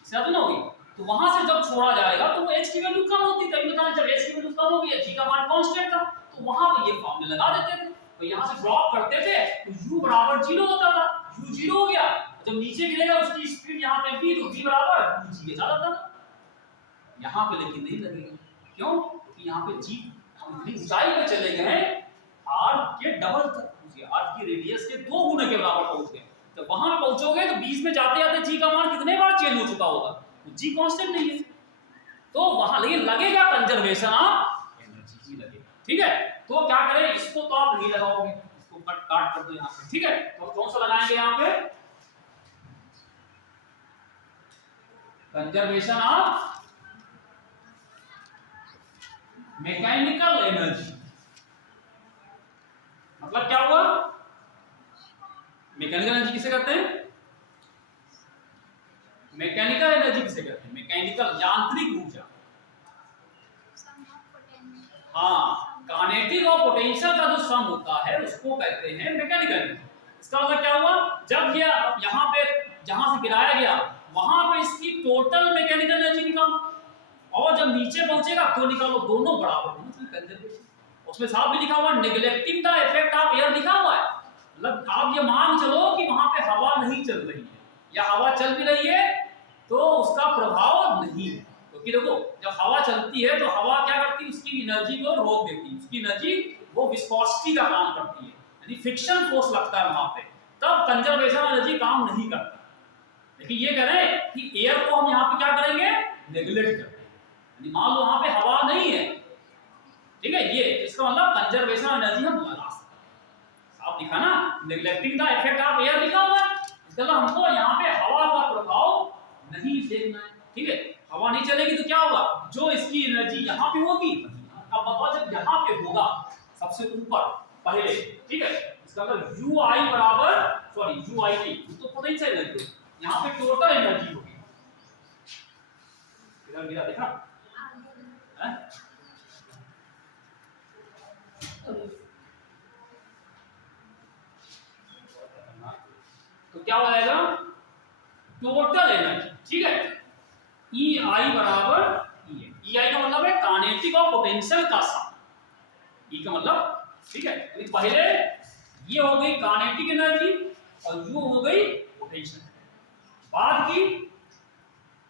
इससे ज्यादा ना होगी। तो वहां से जब छोड़ा जाएगा तो वो h की वैल्यू कम होती है, तभी बताना, जब h की वैल्यू कम होगी, g का मान कांस्टेंट था, तो वहां पे ये फॉर्मूला लगा देते थे। तो यहां से ड्रॉप करते थे तो u बराबर 0 होता था, u 0 हो गया, जब नीचे गिरेगा उसकी स्पीड यहाँ पे v, तो v बराबर 2g ज्यादा था। यहाँ पे लेकिन नहीं लगेगा, क्यों? क्योंकि यहाँ पे g हम इतनी ऊंचाई पे चले गए, r के डबल तक पहुंच गए, r की रेडियस के 2 गुने के बराबर पहुंच गए। तो वहां पहुंचोगे तो बीच में जाते जाते g का मान कितने बार चेंज हो चुका होगा, तो g कांस्टेंट नहीं है, तो वहां लेकिन लगेगा कंजर्वेशन ऑफ एनर्जी, जी लगेगा, ठीक है। तो क्या करें, इसको तो आप नहीं लगाओगे, इसको काट कर दो यहाँ पे, ठीक है। तो कौन सा लगाएंगे यहाँ पे, कंजर्वेशन ऑफ मैकेनिकल एनर्जी। मतलब क्या हुआ, मैकेनिकल एनर्जी किसे कहते हैं, मैकेनिकल एनर्जी किसे कहते हैं, मैकेनिकल यांत्रिक ऊर्जा। हाँ, काइनेटिक और पोटेंशियल का जो सम होता है उसको कहते हैं मैकेनिकल एनर्जी। इसका मतलब क्या हुआ, जब ये यहाँ पे जहां से गिराया गया वहां पे इसकी टोटल मैकेनिकल एनर्जी निकालो, और जब नीचे पहुंचेगा तो निकालो, दोनों बराबर होना चाहिए। उसमें साफ भी लिखा हुआ neglecting the effect of air लिखा हुआ है, मतलब आप ये मान चलो कि वहां पे हवा नहीं चल रही है, या हवा चल भी रही है तो उसका प्रभाव नहीं है, क्योंकि देखो जब हवा चलती है तो हवा क्या करती है, उसकी एनर्जी को रोक देती है, उसकी एनर्जी वो विस्कोसिटी का काम करती है, यानी फ्रिक्शन फोर्स लगता है वहां पे, तब कंजर्वेशन एनर्जी काम नहीं करता। लेकिन ये कह रहे हैं कि एयर को हम यहाँ पे क्या करेंगे, नेग्लेक्ट करेंगे, यानी मान लो वहां पे हवा नहीं है, ठीक है, ये इसका मतलब कंजर्वेशन एनर्जी हम लगा सकते हैं। आप लिखा ना neglecting the effect of air लिखा हुआ है, इसका मतलब हमको यहाँ पे हवा का प्रभाव नहीं देखना है, ठीक है। हवा नहीं चलेगी तो क्या होगा, जो इसकी एनर्जी यहाँ पे होगी, अब बताओ जब यहाँ पे होगा सबसे ऊपर पहले, ठीक है, इसका मतलब यू आई बराबर, सॉरी यू आई नहीं, तो पोटेंशियल एनर्जी यहाँ पे टोटल एनर्जी होगी, इधर मेरा देखा है? तो क्या हो जाएगा, टोटल एनर्जी, ठीक है, ई आई बराबर ई आई का मतलब है काइनेटिक और पोटेंशियल का सम, ई का मतलब, ठीक है, तो पहले ये हो गई काइनेटिक एनर्जी और यू हो गई पोटेंशियल, बाद की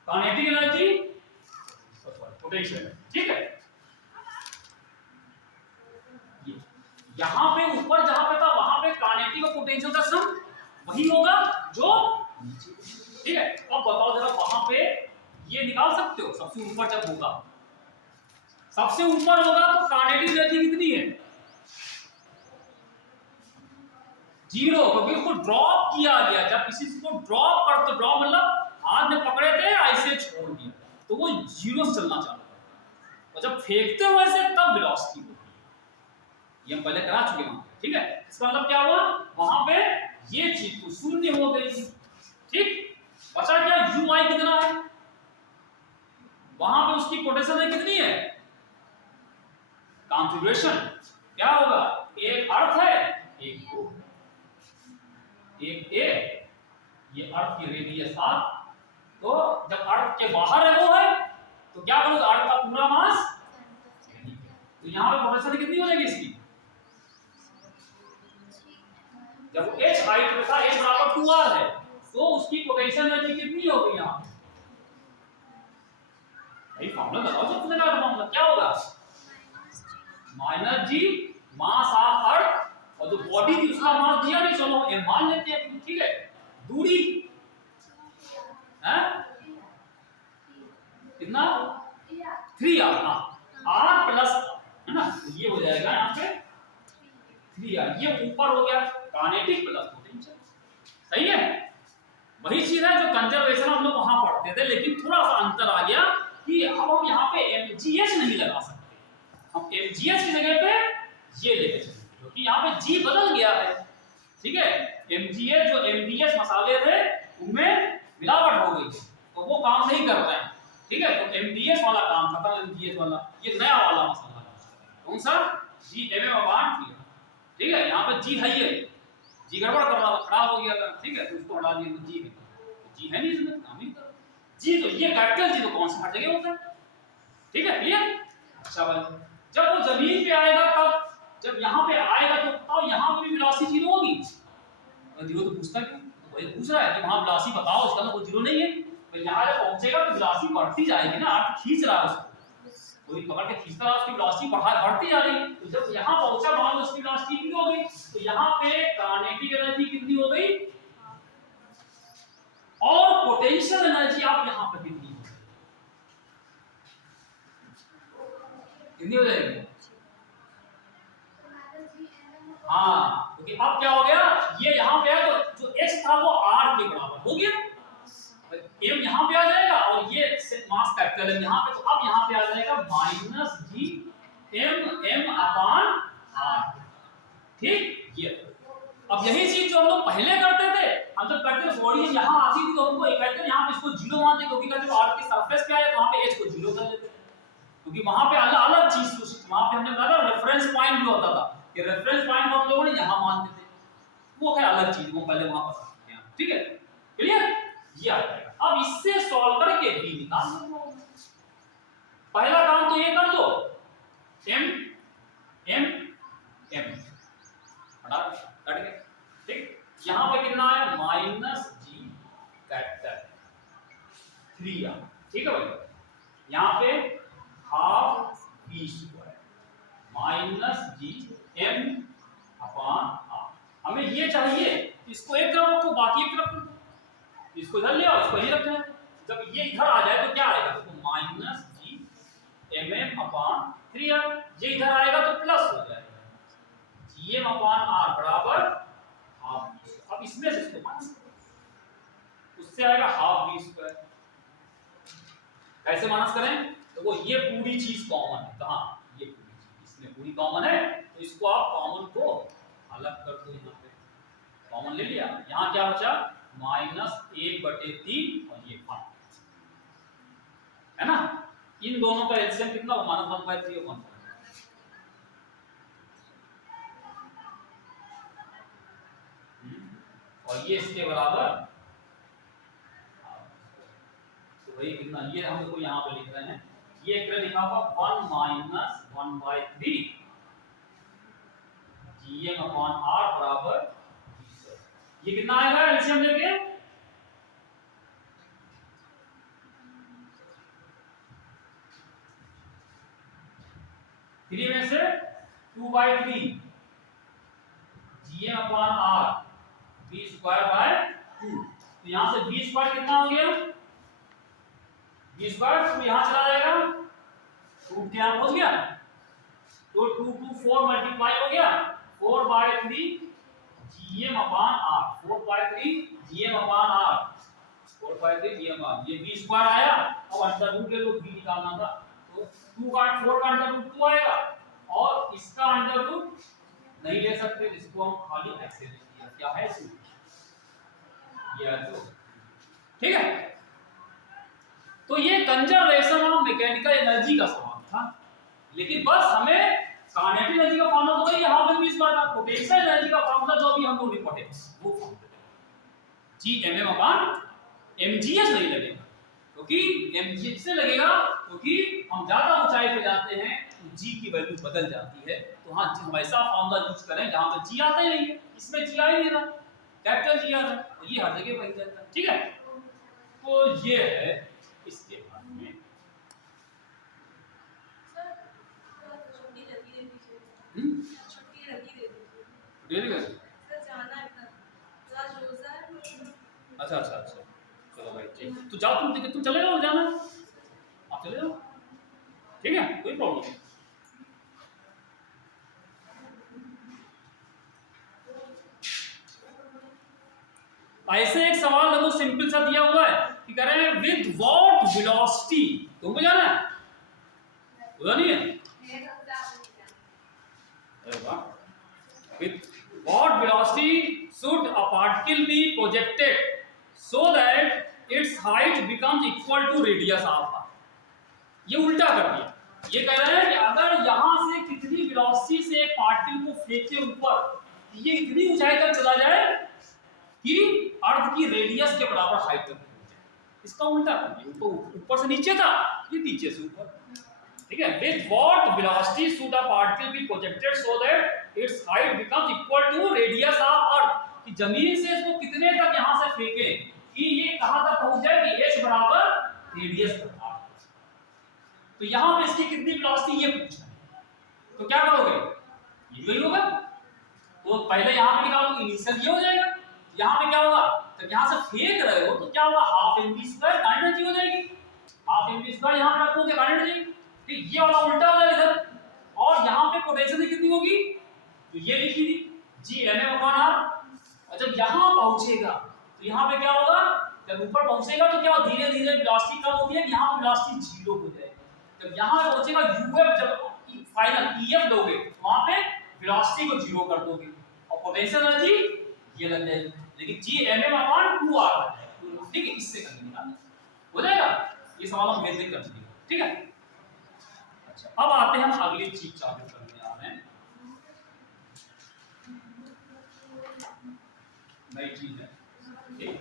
काइनेटिक एनर्जी पोटेंशियल, ठीक है। यहां पे ऊपर जहां पे था वहां पे काइनेटिक और पोटेंशियल का सम वही होगा जो नीचे, ठीक है। अब बताओ जरा वहां पे ये निकाल सकते हो, सबसे ऊपर जब होगा, सबसे ऊपर होगा तो काइनेटिक एनर्जी कितनी है, 0, क्योंकि उसको ड्रॉप किया गया, जब किसी को ड्रॉप करते, ड्रॉप मतलब हाथ में पकड़े थे ऐसे छोड़ दिया तो वो 0 से चलना चालू करता है, और जब फेंकते हो ऐसे तब वेलोसिटी होती है, ये हम पहले करा चुके हैं, ठीक है। इसका मतलब क्या हुआ, वहां पे ये चीज तो शून्य हो गई, ठीक, बचा क्या, यू आई कितना है, वहां पे उसकी पोटेंशियल कितनी है, कॉन्फ़िगरेशन क्या होगा, एक अर्थ है एक ओ, एक ए, ये अर्थ की रेडियस आर, तो जब अर्थ के बाहर है वो है तो क्या करोगे, अर्थ का पूरा मास, तो यहां पे पोटेंशियल कितनी हो जाएगी इसकी, जब h हाइट पे था, h बराबर 2r है, तो उसकी पोटेंशियल एनर्जी कितनी होगी, यहां भाई फॉर्मूला लगाओ, जो तुमने कहा फॉर्मूला क्या होगा, minus ji mass of earth, और जो बॉडी थी उसका मास दिया नहीं, चलो ये मान लेते हैं, ठीक है, दूरी है कितना, 3r, r प्लस, है ना, ये हो जाएगा यहाँ पे 3r, ये ऊपर हो गया काइनेटिक प्लस पोटेंशियल, सही है। वही चीज है जो कंजर्वेशन हम लोग वहां पढ़ते थे, लेकिन थोड़ा सा अंतर आ गया कि अब हम यहाँ पे mgh नहीं लगा सकते, हम mgh की जगह पे ये लेके चलेंगे, क्योंकि यहाँ पे g बदल गया है, ठीक है, mgh जो mdh मसाले थे उनमें मिलावट हो गई तो वो काम नहीं कर रहे हैं, ठीक है, तो mdh वाला काम खत्म, mgh वाला ये नया वाला मसाला कौन सा, Gm/3, ठीक है, यहाँ पे जी है, ये जी गड़बड़ कर रहा था, खराब हो गया था, ठीक है, तो उसको हटा दिया, तो जी है, जी है नहीं, इसमें काम ही कर जी, तो ये कैपिटल जी तो कौन सा हर जगह होता है, ठीक है, क्लियर। अच्छा भाई, जब वो जमीन पे आएगा तब, जब यहाँ पे आएगा तो बताओ यहाँ पे भी वेलोसिटी 0 होगी, और 0 तो पूछता क्यों, तो वही पूछ रहा है कि वहां वेलोसिटी बताओ, इसका मतलब 0 नहीं है, तो यहाँ जब पहुंचेगा तो वेलोसिटी बढ़ती जाएगी ना, अर्थ खींच रहा है उसको, कोई पकड़ के खींचता है, उसकी वेलोसिटी बढ़ती जा रही है, तो जब यहाँ पहुंचा मान लो उसकी वेलोसिटी कितनी हो गई, तो यहाँ पे काइनेटिक एनर्जी कितनी हो गई, और पोटेंशियल एनर्जी आप यहाँ पे कितनी हो जाएगी, हाँ, क्योंकि अब क्या हो गया, ये यहाँ पे है तो जो x था वो r के बराबर हो गया, m यहाँ पे आ जाएगा और ये मास कैपिटल M यहाँ पे, तो अब यहाँ पे आ जाएगा माइनस जी m अपॉन r। ठीक, ये अब यही चीज जो हम लोग पहले करते थे, हम जब करते थे बॉडी यहाँ आती थी तो हमको एक कहते हैं यहाँ पे इसको जीरो मानते, क्योंकि कहते हैं r की सरफेस पे आया तो वहाँ पे h को जीरो कर लेते, क्योंकि वहां पे अलग अलग चीज, वहां पे हमने बताया रेफरेंस पॉइंट भी होता था कि रेफरेंस पॉइंट को हम लोगों ने यहां मानते थे, वो खैर अलग चीज, वो पहले वहां पर सकते हैं। ठीक है, क्लियर, ये आ जाएगा। अब इससे सॉल्व करके b निकाल लो। पहला काम तो ये कर दो, m m m हटा कट गया। ठीक, यहां पे कितना आया माइनस जी कैपिटल 3r। ठीक है भाई, यहां पे हाफ b स्क्वायर माइनस जी m अपॉन r। हमें ये चाहिए, इसको एक तरफ रखो बाकी एक तरफ रखो, इसको इधर ले आओ इसको यहीं रखना है, जब ये इधर आ जाए तो क्या आएगा, तो माइनस जी mm अपॉन 3r, ये इधर आएगा तो प्लस हो जाएगा gm अपॉन r बराबर हाफ b। अब इसमें से इसको माइनस करो, उससे आएगा हाफ b स्क्वायर। कैसे माइनस करें, तो वो ये पूरी चीज कॉमन है, कहां, ये पूरी चीज इसमें पूरी कॉमन है, तो इसको आप कॉमन को अलग कर दो, यहाँ पे कॉमन ले लिया, यहाँ क्या बचा माइनस 1/3 और ये 1 है ना, इन दोनों का एलसीएम कितना हो -1/3 और 1, और ये इसके बराबर, तो भाई कितना, ये हम लोग यहाँ पे लिख रहे हैं, ये एक लिखा होगा 1 माइनस 1/3 gm अपॉन r बराबर, ये कितना आएगा एलसीएम लेके, थ्री में से 2/3 gm upon r b square by 2, तो यहां से b स्क्वायर कितना हो गया, b स्क्वायर तो यहां चला जाएगा, रूट क्या हो गया, तो 2 2 4 मल्टीप्लाई हो गया 4/3 gm upon r, 4/3 gm upon r, 4/3 gm upon, ये b स्क्वायर आया, अब अंडर रूट ले लो, b निकालना था, तो 2 का 4 का अंडर रूट 2 आएगा, और इसका अंडर रूट नहीं ले सकते, इसको हम खाली ऐसे ले लिया, क्या है इसमें, ये तो ठीक है। तो ये कंजर्वेशन ऑफ मैकेनिकल एनर्जी का सवाल था, लेकिन बस हमें काइनेटिक एनर्जी का फार्मूला तो वही हाफ एम वी स्क्वायर था, पोटेंशियल एनर्जी का फार्मूला जो अभी हम लोग ने पढ़े वो g m m upon mgs नहीं लगेगा, क्योंकि mg से लगेगा, क्योंकि हम ज्यादा ऊंचाई पे जाते हैं तो g की वैल्यू बदल जाती है, तो हाँ हम ऐसा फार्मूला यूज करें जहां पे g आता ही नहीं है, इसमें g आ ही नहीं रहा, कैपिटल G आ रहा है, तो ये हर जगह बन जाता है। ठीक है, तो ये है इसके बारे में, अच्छा अच्छा अच्छा, चलो भाई ठीक, तो जाओ तुम चले जाओ, जाना आप चले जाओ, ठीक है, कोई प्रॉब्लम नहीं। ऐसे एक सवाल देखो सिंपल सा दिया हुआ है कि कह रहे हैं विद व्हाट वेलोसिटी, तुमको जाना है, उधर नहीं है, with what velocity should a particle be projected so that its height becomes equal to radius of r। ये उल्टा कर दिया, ये कह रहे हैं कि अगर यहां से कितनी वेलोसिटी से एक पार्टिकल को फेंके ऊपर, ये इतनी ऊंचाई तक चला जाए कि अर्थ की रेडियस के बराबर हाइट तक पहुंच जाए, इसका उल्टा कर दिया, तो ऊपर से नीचे था, ये नीचे से ऊपर, ठीक है। with what velocity should a particle be projected so that its height becomes equal to radius of earth, कि जमीन से इसको कितने तक यहां से फेंकें कि ये कहां तक पहुंच जाए कि h बराबर रेडियस तक आ, तो यहां पे इसकी कितनी वेलोसिटी ये पूछना है, तो क्या करोगे, ये वही होगा, तो पहले यहां पे निकालो, इनिशियल ये हो जाएगा, यहां पे क्या होगा, जब यहां से फेंक रहे हो तो क्या होगा, half mv square kinetic energy हो जाएगी, हाफ mv स्क्वायर यहां पे रखोगे काइनेटिक एनर्जी, ये वाला उल्टा हो जाएगा इधर, और यहाँ पे पोटेंशियल कितनी होगी, तो ये लिखी थी g m m upon r. और जब यहाँ पहुंचेगा तो यहाँ पे क्या होगा, जब ऊपर पहुंचेगा तो क्या धीरे धीरे वेलोसिटी कम होती है, यहाँ वेलोसिटी जीरो हो जाएगी। जब यहाँ पे पहुंचेगा यूएफ, जब फाइनल ईएफ दोगे वहां पे वेलोसिटी को जीरो कर दोगे और पोटेंशियल एनर्जी ये लग जाएगी। लेकिन जी एम एम अपॉन 2r, ठीक है, इससे कर देंगे हो जाएगा। ये सवाल हम बेसिक कर चुके हैं, ठीक है। अच्छा अब आते हैं हम अगली चीज चालू करने आ रहे हैं, नई चीज है, ठीक।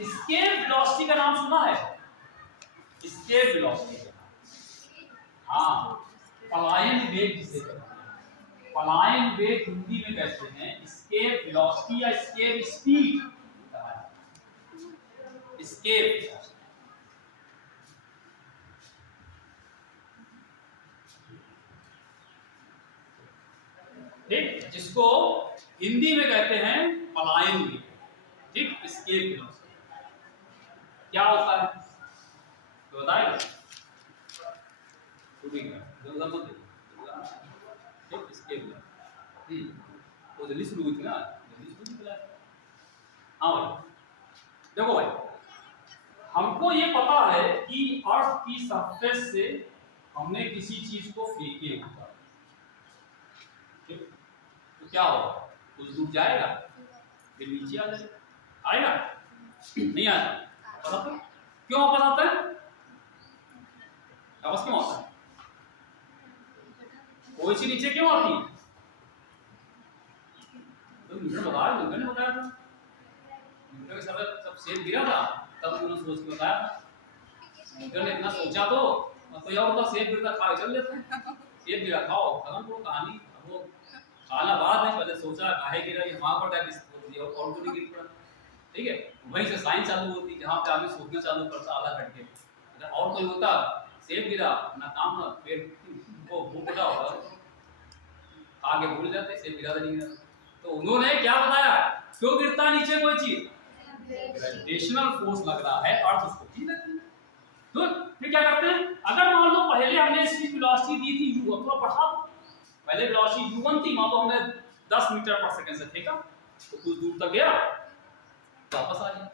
एस्केप वेलोसिटी का नाम सुना है? एस्केप वेलोसिटी, हाँ, पलायन वेग जिसे कहते हैं। पलायन वेग हिंदी में कहते हैं एस्केप वेलोसिटी या एस्केप स्पीड। एस्केप ठीक, जिसको हिंदी में कहते हैं पलायन वेग, ठीक, एस्केप वेलोसिटी क्या होता है तो बताएगा, ठीक, एस्केप वो जल्दी शुरू हुई थी ना, जल्दी शुरू हुई। हाँ भाई देखो भाई, हमको ये पता है कि अर्थ की सरफेस से हमने किसी चीज को फेंके ऊपर, ठीक, तो क्या होगा, कुछ दूर जाएगा फिर नीचे आ जाएगा, आएगा नहीं आएगा, पता तो क्यों वापस आता है, वापस क्यों आता है, कोई चीज नीचे क्यों आती है, तो न्यूटन ने बताया था, न्यूटन के सर जब सेब गिरा था तब उन्होंने सोच के बताया था। न्यूटन ने इतना सोचा तो यार तो सेब गिरता खा चल लेते, सेब गिरा खाओ खत्म करो कहानी। अब वो खाना बाद में, पहले सोचा काहे गिरा, ये वहां पर टैक्स होती है और तो नहीं गिर पड़ा, ठीक है। वहीं से साइंस चालू होती, जहां पे आदमी सोचना चालू करता आधा हट के, अगर और कोई होता सेब गिरा ना काम ना पेट वो भूख उठा होगा, आगे भूल जाते सेब गिरा नहीं गिरा। तो उन्होंने क्या बताया, क्यों गिरता नीचे कोई चीज, ग्रेविटेशनल फोर्स लग रहा है, अर्थ उसको खींच रही है। तो फिर क्या करते हैं, अगर मान लो पहले हमने इसकी वेलोसिटी दी थी u, थोड़ा बढ़ा, पहले वेलोसिटी u1 थी, मान लो हमने 10 मीटर पर सेकंड से फेंका तो कुछ दूर तक गया वापस आ गया,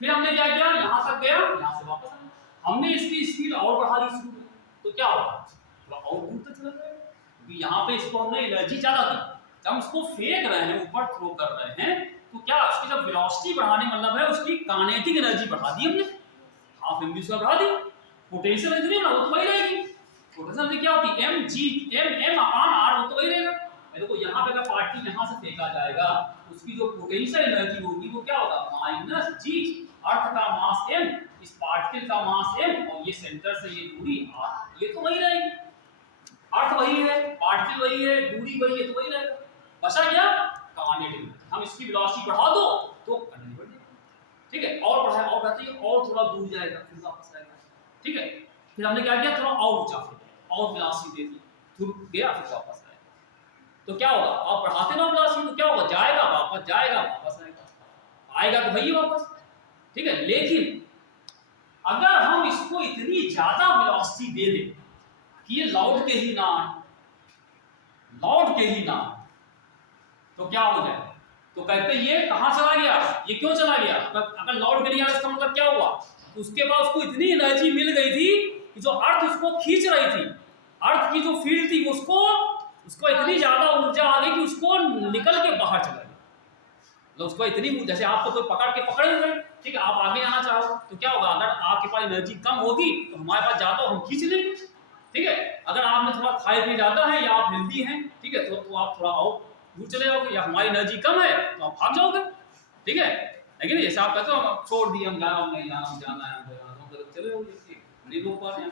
फिर हमने क्या किया, यहां तक गया यहां से वापस आ गया, हमने इसकी स्पीड और बढ़ा दी शुरू में, तो क्या होगा, थोड़ा और दूर तक चला जाएगा, क्योंकि यहां पे इसको हमने एनर्जी ज्यादा दी, जब हम उसको फेंक रहे हैं ऊपर थ्रो कर रहे हैं, तो क्या उसकी जब वेलोसिटी बढ़ाने मतलब है उसकी काइनेटिक एनर्जी बढ़ा दी हमने, हाफ एमवी से बढ़ा दी, पोटेंशियल एनर्जी नहीं बढ़ा, वो तो वही रहेगी। पोटेंशियल एनर्जी क्या होती है, m अपॉन r, वो तो वही रहेगा। देखो यहाँ पे अगर पार्टिकल यहाँ से फेंका जाएगा उसकी जो पोटेंशियल एनर्जी होगी वो क्या होगा, माइनस g, अर्थ का मास m, इस पार्टिकल का मास m, और ये सेंटर से ये दूरी r, ये तो वही रहेगी, अर्थ वही है, पार्टिकल वही है, दूरी वही है, तो वही रहेगा। बचा क्या, काइनेटिक, हम इसकी वेलोसिटी बढ़ा दो तो एनर्जी बढ़ जाएगी, ठीक है, और बढ़ाए और बढ़ाते ही और थोड़ा दूर जाएगा फिर वापस आएगा, ठीक है। फिर हमने क्या किया, थोड़ा और ऊंचा और वेलोसिटी दे दी, दूर गया फिर वापस आएगा, तो क्या होगा, आप बढ़ाते ना वेलोसिटी तो क्या होगा, जाएगा वापस, जाएगा वापस आएगा, आएगा तो वही वापस, ठीक है। लेकिन अगर हम इसको इतनी ज्यादा वेलोसिटी दे दें कि ये लौट के ही ना आए, लौट के ही ना आए, तो क्या हो जाए, तो कहते ये कहां चला गया, ये क्यों चला गया, अगर लौट के नहीं आया इसका मतलब क्या हुआ, तो उसके बाद उसको इतनी एनर्जी मिल गई थी कि जो अर्थ उसको खींच रही थी, अर्थ की जो फील्ड थी उसको इतनी ज्यादा ऊर्जा आ गई कि उसको निकल के बाहर चला गया, तो उसको इतनी, जैसे आपको कोई पकड़ के पकड़े हुए, ठीक है, आप आगे आना चाहो तो क्या होगा, अगर आपके पास एनर्जी कम होगी तो हमारे पास ज्यादा, हम खींच लेंगे, ठीक है। अगर आपने थोड़ा खाए पिए ज्यादा है या आप हेल्दी हैं, ठीक है, तो आप थोड़ा और दूर चले जाओगे, या हमारी एनर्जी कम है तो आप भाग जाओगे, ठीक है। लेकिन जैसे आप कहते हो हम छोड़ दिए, हम नहीं जाना है चले जाओगे, नहीं रोक पा रहे हैं,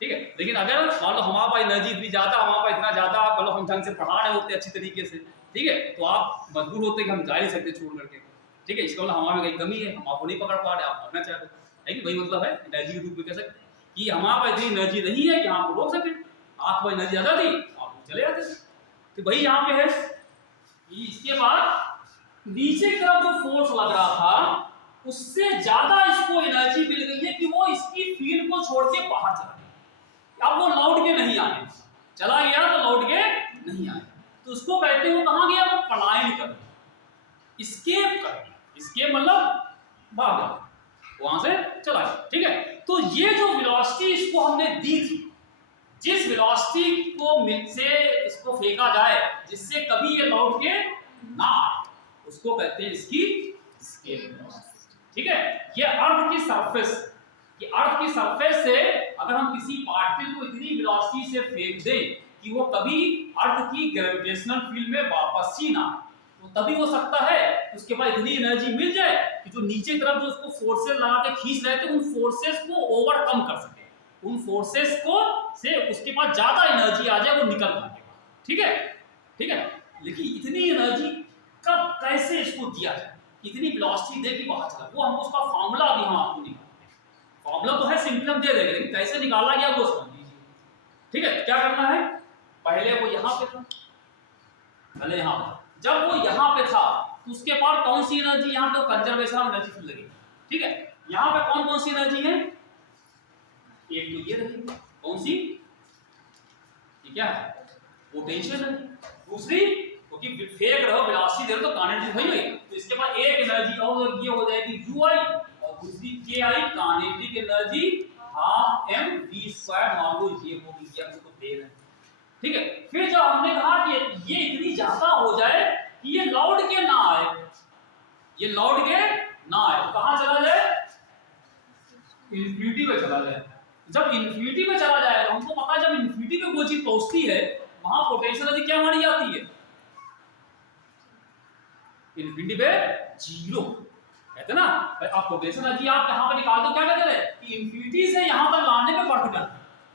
ठीक है। लेकिन अगर मान लो हमारे पास एनर्जी इतनी ज्यादा, हमारे पास इतना ज्यादा, मतलब हम ढंग से पढ़ा रहे होते अच्छी तरीके से, ठीक है, तो आप मजबूर होते कि हम जा नहीं सकते छोड़ करके, ठीक है, इसका मतलब हमारे में कहीं कमी है, हम आपको नहीं पकड़ पा रहे, आप भागना चाहते, लेकिन वही मतलब है एनर्जी के रूप में कह सकते कि हमारे पास इतनी एनर्जी नहीं है कि हम रोक सकें, आंख में एनर्जी ज्यादा थी, आप चले जाते थे। तो भाई यहाँ पे है, इसके बाद नीचे की तरफ जो फोर्स लग रहा था उससे ज्यादा इसको एनर्जी मिल गई है कि वो इसकी फील्ड को छोड़ के बाहर चला गया। अब वो लौट के नहीं आने, चला गया तो लौट के नहीं आया, तो उसको कहते हो कहां गया, वो पलायन कर गया, स्केप कर गया। स्केप मतलब भाग गया, वहां से चला गया। ठीक है, तो ये जो वेलोसिटी इसको हमने दी थी, जिस वेलोसिटी को से इसको फेंका जाए जिससे कभी ये लौट के ना आए, उसको कहते हैं इसकी स्केप वेलोसिटी। ठीक है, ये अर्थ की सरफेस, कि अर्थ की सरफेस से अगर हम किसी पार्टिकल को इतनी वेलोसिटी से फेंक दें कि वो कभी अर्थ की ग्रेविटेशनल फील्ड में वापस ही ना आए, तो तभी हो सकता है उसके बाद इतनी एनर्जी मिल जाए कि जो नीचे तरफ जो उसको फोर्सेस लगा के खींच रहे थे उन फोर्सेस को ओवरकम कर सके, उन फोर्सेस को से उसके पास ज्यादा एनर्जी आ जाए, वो निकल पाए। ठीक है, ठीक है, लेकिन इतनी एनर्जी कब कैसे इसको दिया जाए, इतनी वेलोसिटी दे कि बाहर चला, वो हमको उसका फार्मूला अभी हम आपको निकालते हैं। फार्मूला तो है सिंपल, हम दे देंगे, लेकिन कैसे निकाला गया वो समझ लीजिए। ठीक है, क्या करना है, पहले वो यहां पे था, पहले यहां पे, जब वो यहां पे था तो उसके पास कौन सी एनर्जी, यहां पे कंजर्वेशन एनर्जी फील्ड लगी। ठीक है, यहां पे कौन कौन सी एनर्जी है, एक तो ये रही, कौन सी, ये क्या है, पोटेंशियल है। दूसरी, क्योंकि फेंक रहे हो वेलोसिटी दे रहे हो तो काइनेटिक वही होगी, तो इसके बाद एक एनर्जी और ये हो जाएगी ui, और दूसरी ki, kinetic energy half mv², मान लो ये हो गया, इसको दे रहे हैं। ठीक है, फिर जब हमने कहा कि ये इतनी ज्यादा हो जाए कि ये लौट के ना आए, ये लौट के ना आए, तो कहां चला जाए, इन्फिनिटी पे चला जाए। जब इन्फिनिटी पे चला जाए तो हमको पता है जब इन्फिनिटी पे कोई चीज पहुंचती है वहां पोटेंशियल एनर्जी क्या मानी जाती है, इन्फिनिटी पे जीरो कहते ना। आप पोटेंशियल एनर्जी आप कहां पे निकाल दो, क्या कहते हैं कि इन्फिनिटी से यहां तक लाने पे वर्क करता है।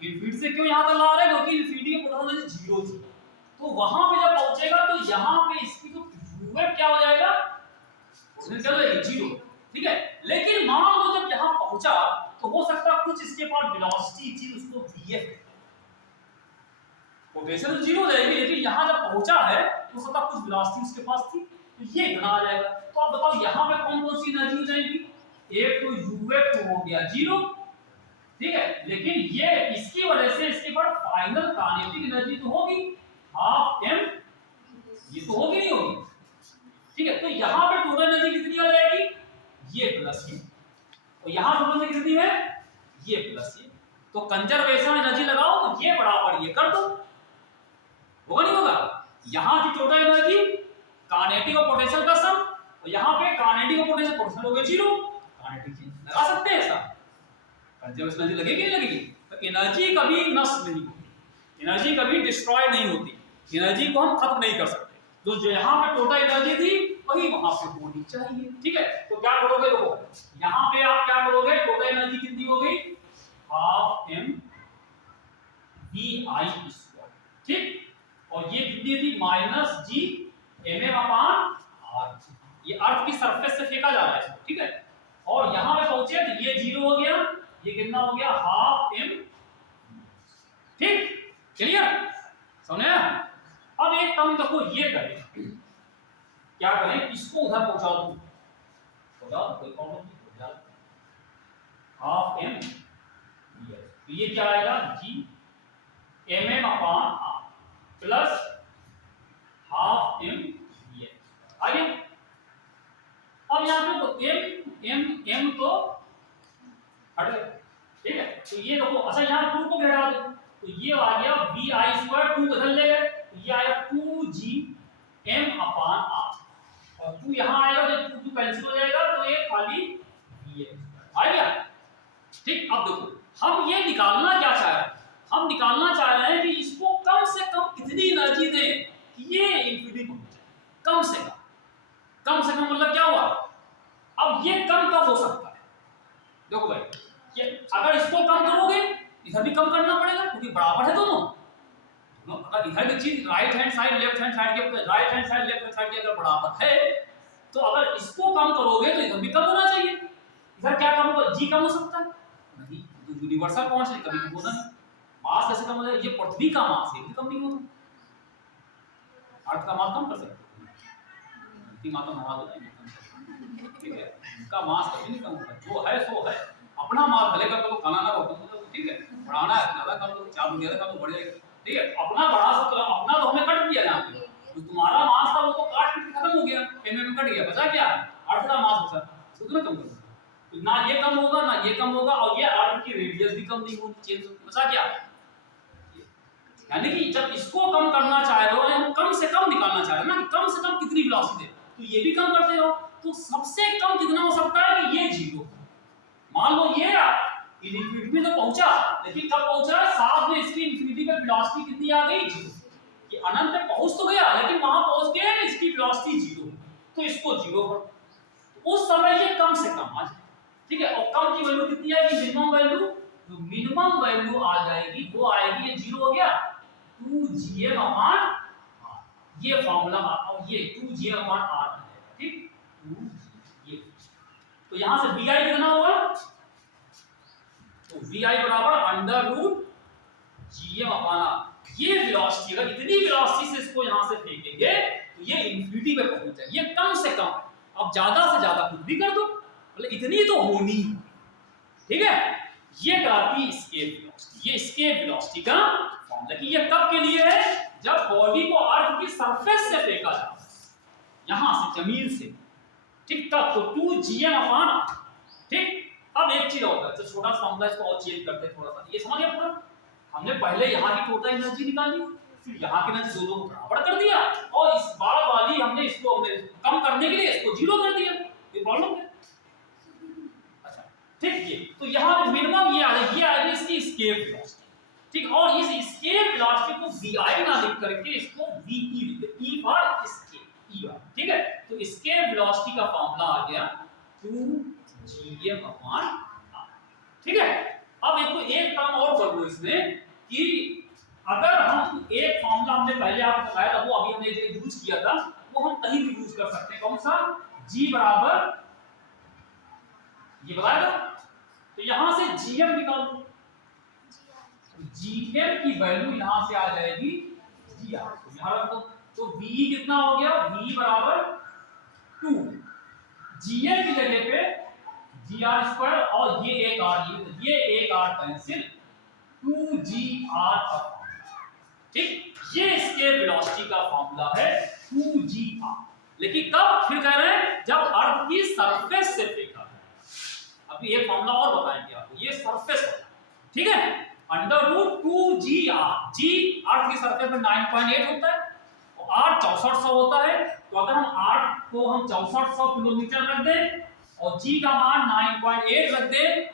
इन्फिनिटी से क्यों यहां तक ला रहे हैं, क्योंकि इन्फिनिटी की पोटेंशियल एनर्जी जीरो थी, तो वहां पे जब पहुंचेगा तो यहां पे इसकी जो वेव क्या हो जाएगा, पोटेंशियल एनर्जी जीरो। ठीक है, लेकिन मान लो जब यहां पहुंचा तो हो सकता है कुछ इसके पास वेलोसिटी थी, उसको vf, पोटेंशियल जीरो रहेगी, लेकिन यहां जब पहुंचा है तो हो सकता कुछ वेलोसिटी उसके पास थी, तो ये इतना आ जाएगा। तो आप बताओ यहां पे कौन कौन सी एनर्जी हो जाएगी, एक तो uf तो हो गया जीरो, ठीक है, लेकिन ये इसकी वजह से इसके बाद फाइनल काइनेटिक एनर्जी तो होगी हाफ m, ये तो होगी नहीं होगी। ठीक है, तो यहां पे टोटल एनर्जी कितनी आ जाएगी, ये प्लस ये, और यहां टोटल एनर्जी कितनी है, ये प्लस ये, तो कंजर्वेशन एनर्जी लगाओ तो ये बराबर ये कर दो, होगा नहीं होगा, यहां की टोटल एनर्जी काइनेटिक और पोटेंशियल का सम, और यहां पे काइनेटिक और पोटेंशियल हो गए जीरो, काइनेटिक चेंज लगा सकते हैं ऐसा, कंजर्वेशन एनर्जी लगेगी नहीं लगेगी, तो एनर्जी कभी नष्ट नहीं होती, एनर्जी कभी डिस्ट्रॉय नहीं होती, एनर्जी को हम खत्म नहीं कर सकते, तो जो यहां पे टोटल एनर्जी थी वही वहां पे होनी चाहिए। ठीक है, तो क्या करोगे, देखो यहां पे आप क्या करोगे, टोटल एनर्जी कितनी हो गई, हाफ m vi², ठीक, और ये कितनी थी, -g mm/r, ये अर्थ की सरफेस से फेंका जा रहा है इसको। ठीक है, और यहां पे पहुंचे तो ये जीरो हो गया, ये कितना हो गया, हाफ m, ठीक, क्लियर, समझ आया। अब एक काम देखो ये करें, क्या करें, इसको उधर पहुंचा दो, कोई प्रॉब्लम नहीं, हाफ m, तो ये क्या आएगा, g mm/r plus half m आगे। अब यहां पे m तो हट गया, ठीक है, तो ये देखो, अच्छा यहां 2 को घटा दो, तो ये आ गया vi², 2 बदल ले गए, तो ये आया 2g m/r, और 2 यहां आएगा तो 2 कैंसिल हो जाएगा, तो ये खाली va आ गया। ठीक, अब देखो हम ये निकालना क्या चाह रहे हैं, हम निकालना चाह रहे हैं कि इसको कम से कम कितनी एनर्जी दें कि ये इंफिनिटी पहुंच जाए, कम से कम मतलब क्या हुआ, अब ये कम कब हो सकता है, देखो भाई, ये अगर इसको कम करोगे इधर भी कम करना पड़ेगा, क्योंकि बराबर है दोनों, अगर इधर की चीज right hand side left hand side के, right hand side left hand side के अगर बराबर है, तो अगर इसको कम करोगे तो इधर भी कम होना चाहिए, इधर क्या कम होगा, जी कम हो सकता है नहीं, तो यूनिवर्सल कांस्टेंट कभी कम होना नहीं, मास कैसे कम हो जाएगा? ये पृथ्वी का मास है, कम नहीं होगा। अर्थ का मास कम कर सकते हो, धरती माता नाराज हो जाएगी, ठीक है? उनका मास कभी नहीं कम होगा, जो है सो है। अपना मास भले कर तो खाना ना हो तो ठीक है, बढ़ाना है ज्यादा कम तो चार दुनिया का तो बढ़ जाएगा, ठीक है? अपना बढ़ा सकते हो, अपना तो हमें कट दिया यहाँ पे, तो तुम्हारा मास था वो तो काट के खत्म हो गया, पेमेंट में कट गया, बचा क्या? अर्थ का मास बचा, तो तुम्हें कम कर सकते हो। ना ये कम होगा ना ये कम होगा, और ये अर्थ की रेडियस भी कम नहीं होगी, चेंज बचा क्या? यानी कि जब इसको कम करना चाह रहे हो, हम कम से कम निकालना चाह रहे हैं ना, कि कम से कम कितनी वेलोसिटी है, तो ये भी कम करते हो, तो सबसे कम कितना हो सकता है कि ये 0। मान लो ये इन्फिनिटी में तो पहुंचा, लेकिन कब पहुंचा? साथ में इसकी इन्फिनिटी पे वेलोसिटी कितनी आ गई? 0। कि अनंत पे पहुंच तो गया, लेकिन वहां पहुंच गया इसकी वेलोसिटी 0, तो इसको 0 पर, उस समय ये कम से कम आ जाए, ठीक है? और कम की वैल्यू कितनी आएगी? मिनिमम वैल्यू, जो मिनिमम वैल्यू आ जाएगी वो आएगी, ये 0 हो गया 2gm अपॉन r, ये फार्मूला और ये 2gm अपॉन r है, ठीक? 2 तो यहां से vi कितना होगा? तो vi बराबर under root gm upon r। ये वेलोसिटी, अगर इतनी वेलोसिटी से इसको यहां से फेंकेंगे तो ये इंफिनिटी पे पहुंच जाएगी, ये कम से कम। अब ज्यादा से ज्यादा कुछ भी कर दो, मतलब इतनी तो होनी, ठीक है? ये कराती एस्केप वेलोसिटी, ये एस्केप वेलोसिटी का फॉर्मूला, कि ये कब के लिए है? जब बॉडी को अर्थ की सरफेस से फेंका जाता है, यहां से, जमीन से, ठीक? तब तो 2gm अपॉन r, ठीक? अब एक चीज और है, छोटा सा फॉर्मूला, इसको और चेंज करते हैं थोड़ा सा, ये समझ गया पूरा? हमने पहले यहाँ की टोटल एनर्जी निकाली, फिर यहाँ की एनर्जी दोनों को बराबर कर दिया, और इस बार वाली हमने इसको कम करने के लिए इसको 0 कर दिया, ये प्रॉब्लम है? अच्छा, ठीक। ये तो यहाँ पे मिनिमम ये आ जाएगी इसकी एस्केप वेलोसिटी, ठीक? और इस एस्केप वेलोसिटी को vi ना लिख करके इसको ve लिख दे, e फॉर एस्केप, e, ठीक है? तो एस्केप वेलोसिटी का फॉर्मूला आ गया 2gm अपॉन r, ठीक है? अब एक काम और कर लो इसमें, कि अगर हम एक फॉर्मूला हमने पहले आपको बताया था, वो अभी हमने जो यूज किया था, वो हम कहीं भी यूज कर सकते हैं। कौन सा? g बराबर, ये बताया था, तो यहां से gm निकाल दो, gm की वैल्यू यहां से आ जाएगी gr, यहां रखो, तो v कितना हो गया? v बराबर 2, gm की जगह पे gr² और ये एक r कैंसिल, 2gr, ठीक? ये इसके वेलोसिटी का फार्मूला है 2gr, लेकिन कब? फिर कह रहे हैं जब अर्थ की सरफेस से फेंका है। अभी एक फार्मूला और बताएंगे आपको, ये सरफेस होता है, ठीक है? अंडर रूट 2gr, g अर्थ की सरफेस में 9.8 होता है और r 6400 होता है, तो अगर हम r को हम 6400 किलोमीटर रख दें और g का मान 9.8 रख दें,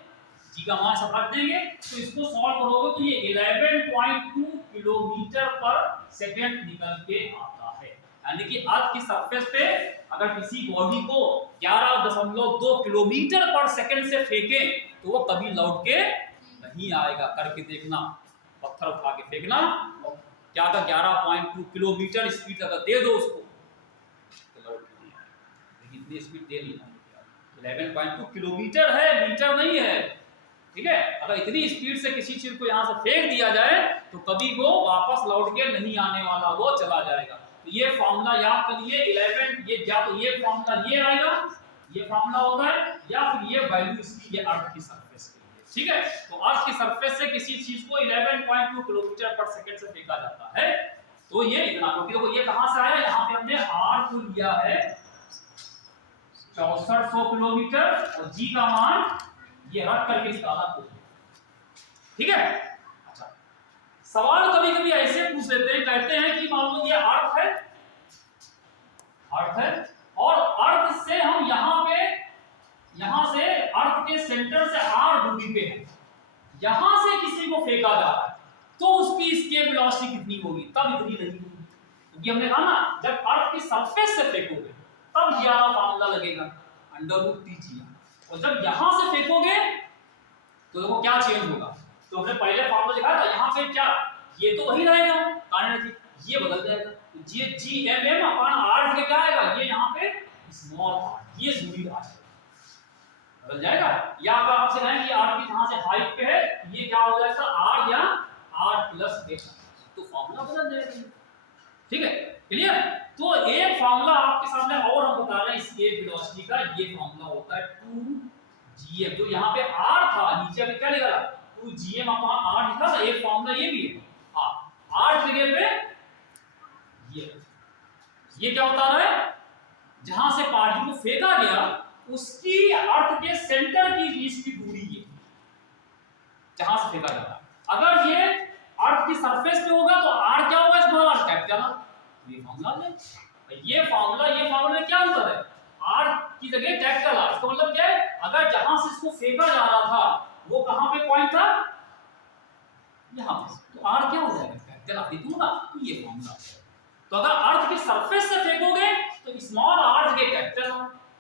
g का मान सब रख देंगे, तो इसको सॉल्व करोगे तो ये 11.2 किलोमीटर पर सेकंड निकल के आता है। यानी कि अर्थ की सरफेस पे अगर किसी बॉडी को 11.2 किलोमीटर पर सेकंड से फेंकें तो वो कभी लौट के नहीं आएगा। करके देखना, पत्थर उठा के फेंकना, और क्या का 11.2 किलोमीटर स्पीड अगर दे दो उसको तो लौट नहीं आएगा, लेकिन इतनी स्पीड दे नहीं पाएगा। 11.2 किलोमीटर है, मीटर नहीं है, ठीक है? अगर इतनी स्पीड से किसी चीज को यहाँ से फेंक दिया जाए तो कभी वो वापस लौट के नहीं आने वाला, वो चला जाएगा। तो ये फॉर्मूला याद करिए 11, ये या तो ये फॉर्मूला ये आएगा, ये फॉर्मूला होता है, या फिर ये वैल्यू इसकी, ये अर्थ की सरफेस के लिए, ठीक है? तो अर्थ की सरफेस से किसी चीज को 11.2 किलोमीटर पर सेकंड से फेंका जाता है, तो ये इतना, क्योंकि देखो ये कहां से आया, यहाँ पे हमने r को लिया है 6400 किलोमीटर और g का मान ये रख करके निकाला तो, ठीक है? अच्छा, सवाल कभी कभी ऐसे पूछ लेते हैं, कहते हैं कि मान लो ये अर्थ है और अर्थ से हम यहां से अर्थ के सेंटर से r दूरी पे है, यहां से किसी को फेंका जा रहा है, तो उसकी एस्केप वेलोसिटी कितनी होगी? तब इतनी नहीं होगी, क्योंकि हमने कहा ना जब अर्थ की सरफेस से फेंकोगे तब ये वाला फार्मूला लगेगा √TGR, और जब यहां से फेंकोगे तो देखो क्या चेंज होगा। तो हमने पहले फॉर्मूला लिखा था, यहां पे क्या, ये तो वही रहेगा कारण एनर्जी, ये बदल जाएगा, तो ये gmm अपॉन r के क्या आएगा, ये यहां पे स्मॉल r, ये दूरी आ जाएगा, बदल जाएगा। या अगर आपसे कहें कि r की जहां से हाइट पे है, ये क्या हो जाएगा r या r प्लस h, तो फॉर्मूला बदल जाएगा। ठीक है, क्लियर? तो एक फॉर्मूला आपके सामने और हम बता रहे हैं एस्केप वेलोसिटी का, ये फॉर्मूला होता है 2gm। जो यहाँ पे r था, नीचे अभी क्या लिखा था 2gm, आप वहां r लिखा था, एक फॉर्मूला ये भी है। हाँ, r जगह पे ये क्या बता रहा है, जहां से पार्टिकल को फेंका गया उसकी अर्थ के सेंटर की बीच की दूरी है, जहां से फेंका जाता है। अगर ये अर्थ की सरफेस पे होगा तो r क्या होगा, स्मॉल r कैपिटल r। ये फॉर्मूला है, ये फॉर्मूला में क्या अंतर है, r की जगह कैपिटल r। इसका मतलब क्या है, अगर जहां से इसको फेंका जा रहा था वो कहां पे पॉइंट था, यहां पे, तो r क्या हो जाएगा, कैपिटल r दूंगा, तो ये फॉर्मूला। तो अगर अर्थ की सरफेस से फेंकोगे तो स्मॉल r जगह कैपिटल r,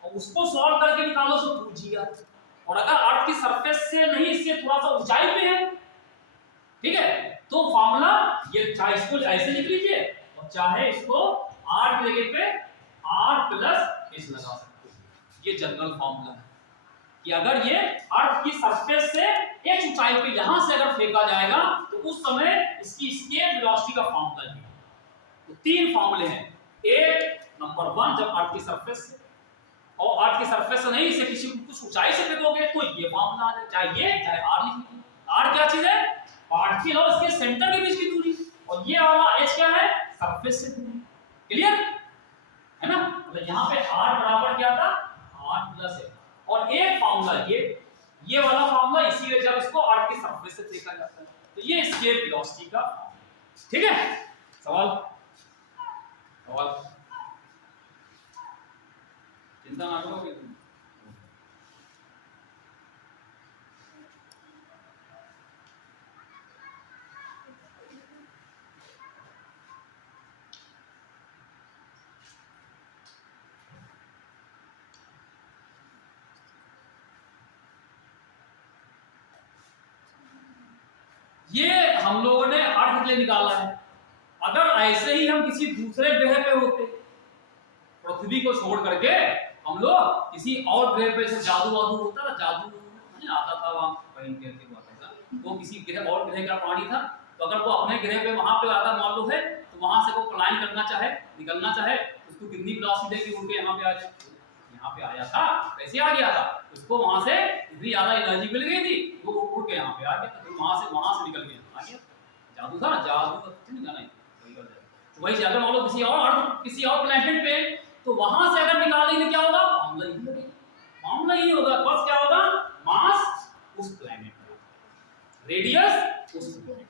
और उसको सॉल्व करके निकालो तो 2gr। और अगर अर्थ की सरफेस से नहीं, इससे थोड़ा सा ऊंचाई पे है, ठीक है, तो फॉर्मूला ये चाहे इसको ऐसे लिख लीजिए और चाहे इसको r की जगह पे r प्लस h लगा सकते हो। ये जनरल फॉर्मूला है कि अगर ये अर्थ की सरफेस से h ऊंचाई पे यहां से अगर फेंका जाएगा तो उस समय इसकी एस्केप वेलोसिटी का फॉर्मूला है। तो तीन फॉर्मूले हैं, एक नंबर 1 जब अर्थ की सरफेस से, और अर्थ की सरफेस से नहीं, इसे किसी कुछ ऊंचाई से फेंकोगे तो ये फॉर्मूला आ जाए, चाहे ये चाहे r लिख लीजिए। r क्या चीज है, पार्टिकल और इसके सेंटर के बीच की दूरी, और ये वाला h क्या है, सरफेस से दूरी। क्लियर है ना, मतलब यहां पे r बराबर क्या था, r प्लस h। और एक फॉर्मूला ये वाला फॉर्मूला, इसीलिए जब इसको अर्थ की सरफेस से फेंका जाता है तो ये एस्केप वेलोसिटी का। ठीक है, सवाल चिंता ना करो कि ये हम लोगों ने अर्थ के लिए निकाला है। अगर ऐसे ही हम किसी दूसरे ग्रह पे होते, पृथ्वी को छोड़ करके हम लोग किसी और ग्रह पे, जैसे जादू होता था, जादू नहीं आता था वहां कहीं करके आता था, वो किसी ग्रह और ग्रह का प्राणी था, तो अगर वो अपने ग्रह पे वहां पे आता मान लो है, तो वहां से वो पलायन करना चाहे, निकलना चाहे, उसको कितनी वेलोसिटी देगी, उड़ के यहाँ पे आ जाए। यहाँ पे आया था, कैसे आ गया था, उसको वहां से इतनी ज्यादा एनर्जी मिल गई थी, वो उड़ के यहाँ पे आ गया, तो वहां से निकल के आ गया। जादू था ना, जादू का कुछ नहीं जाना, वही अगर मान लो किसी और प्लैनेट पे, तो वहां से अगर निकालेंगे क्या होगा, मामला ही होगा, बस क्या होगा, मास उस प्लैनेट का, रेडियस उस प्लैनेट।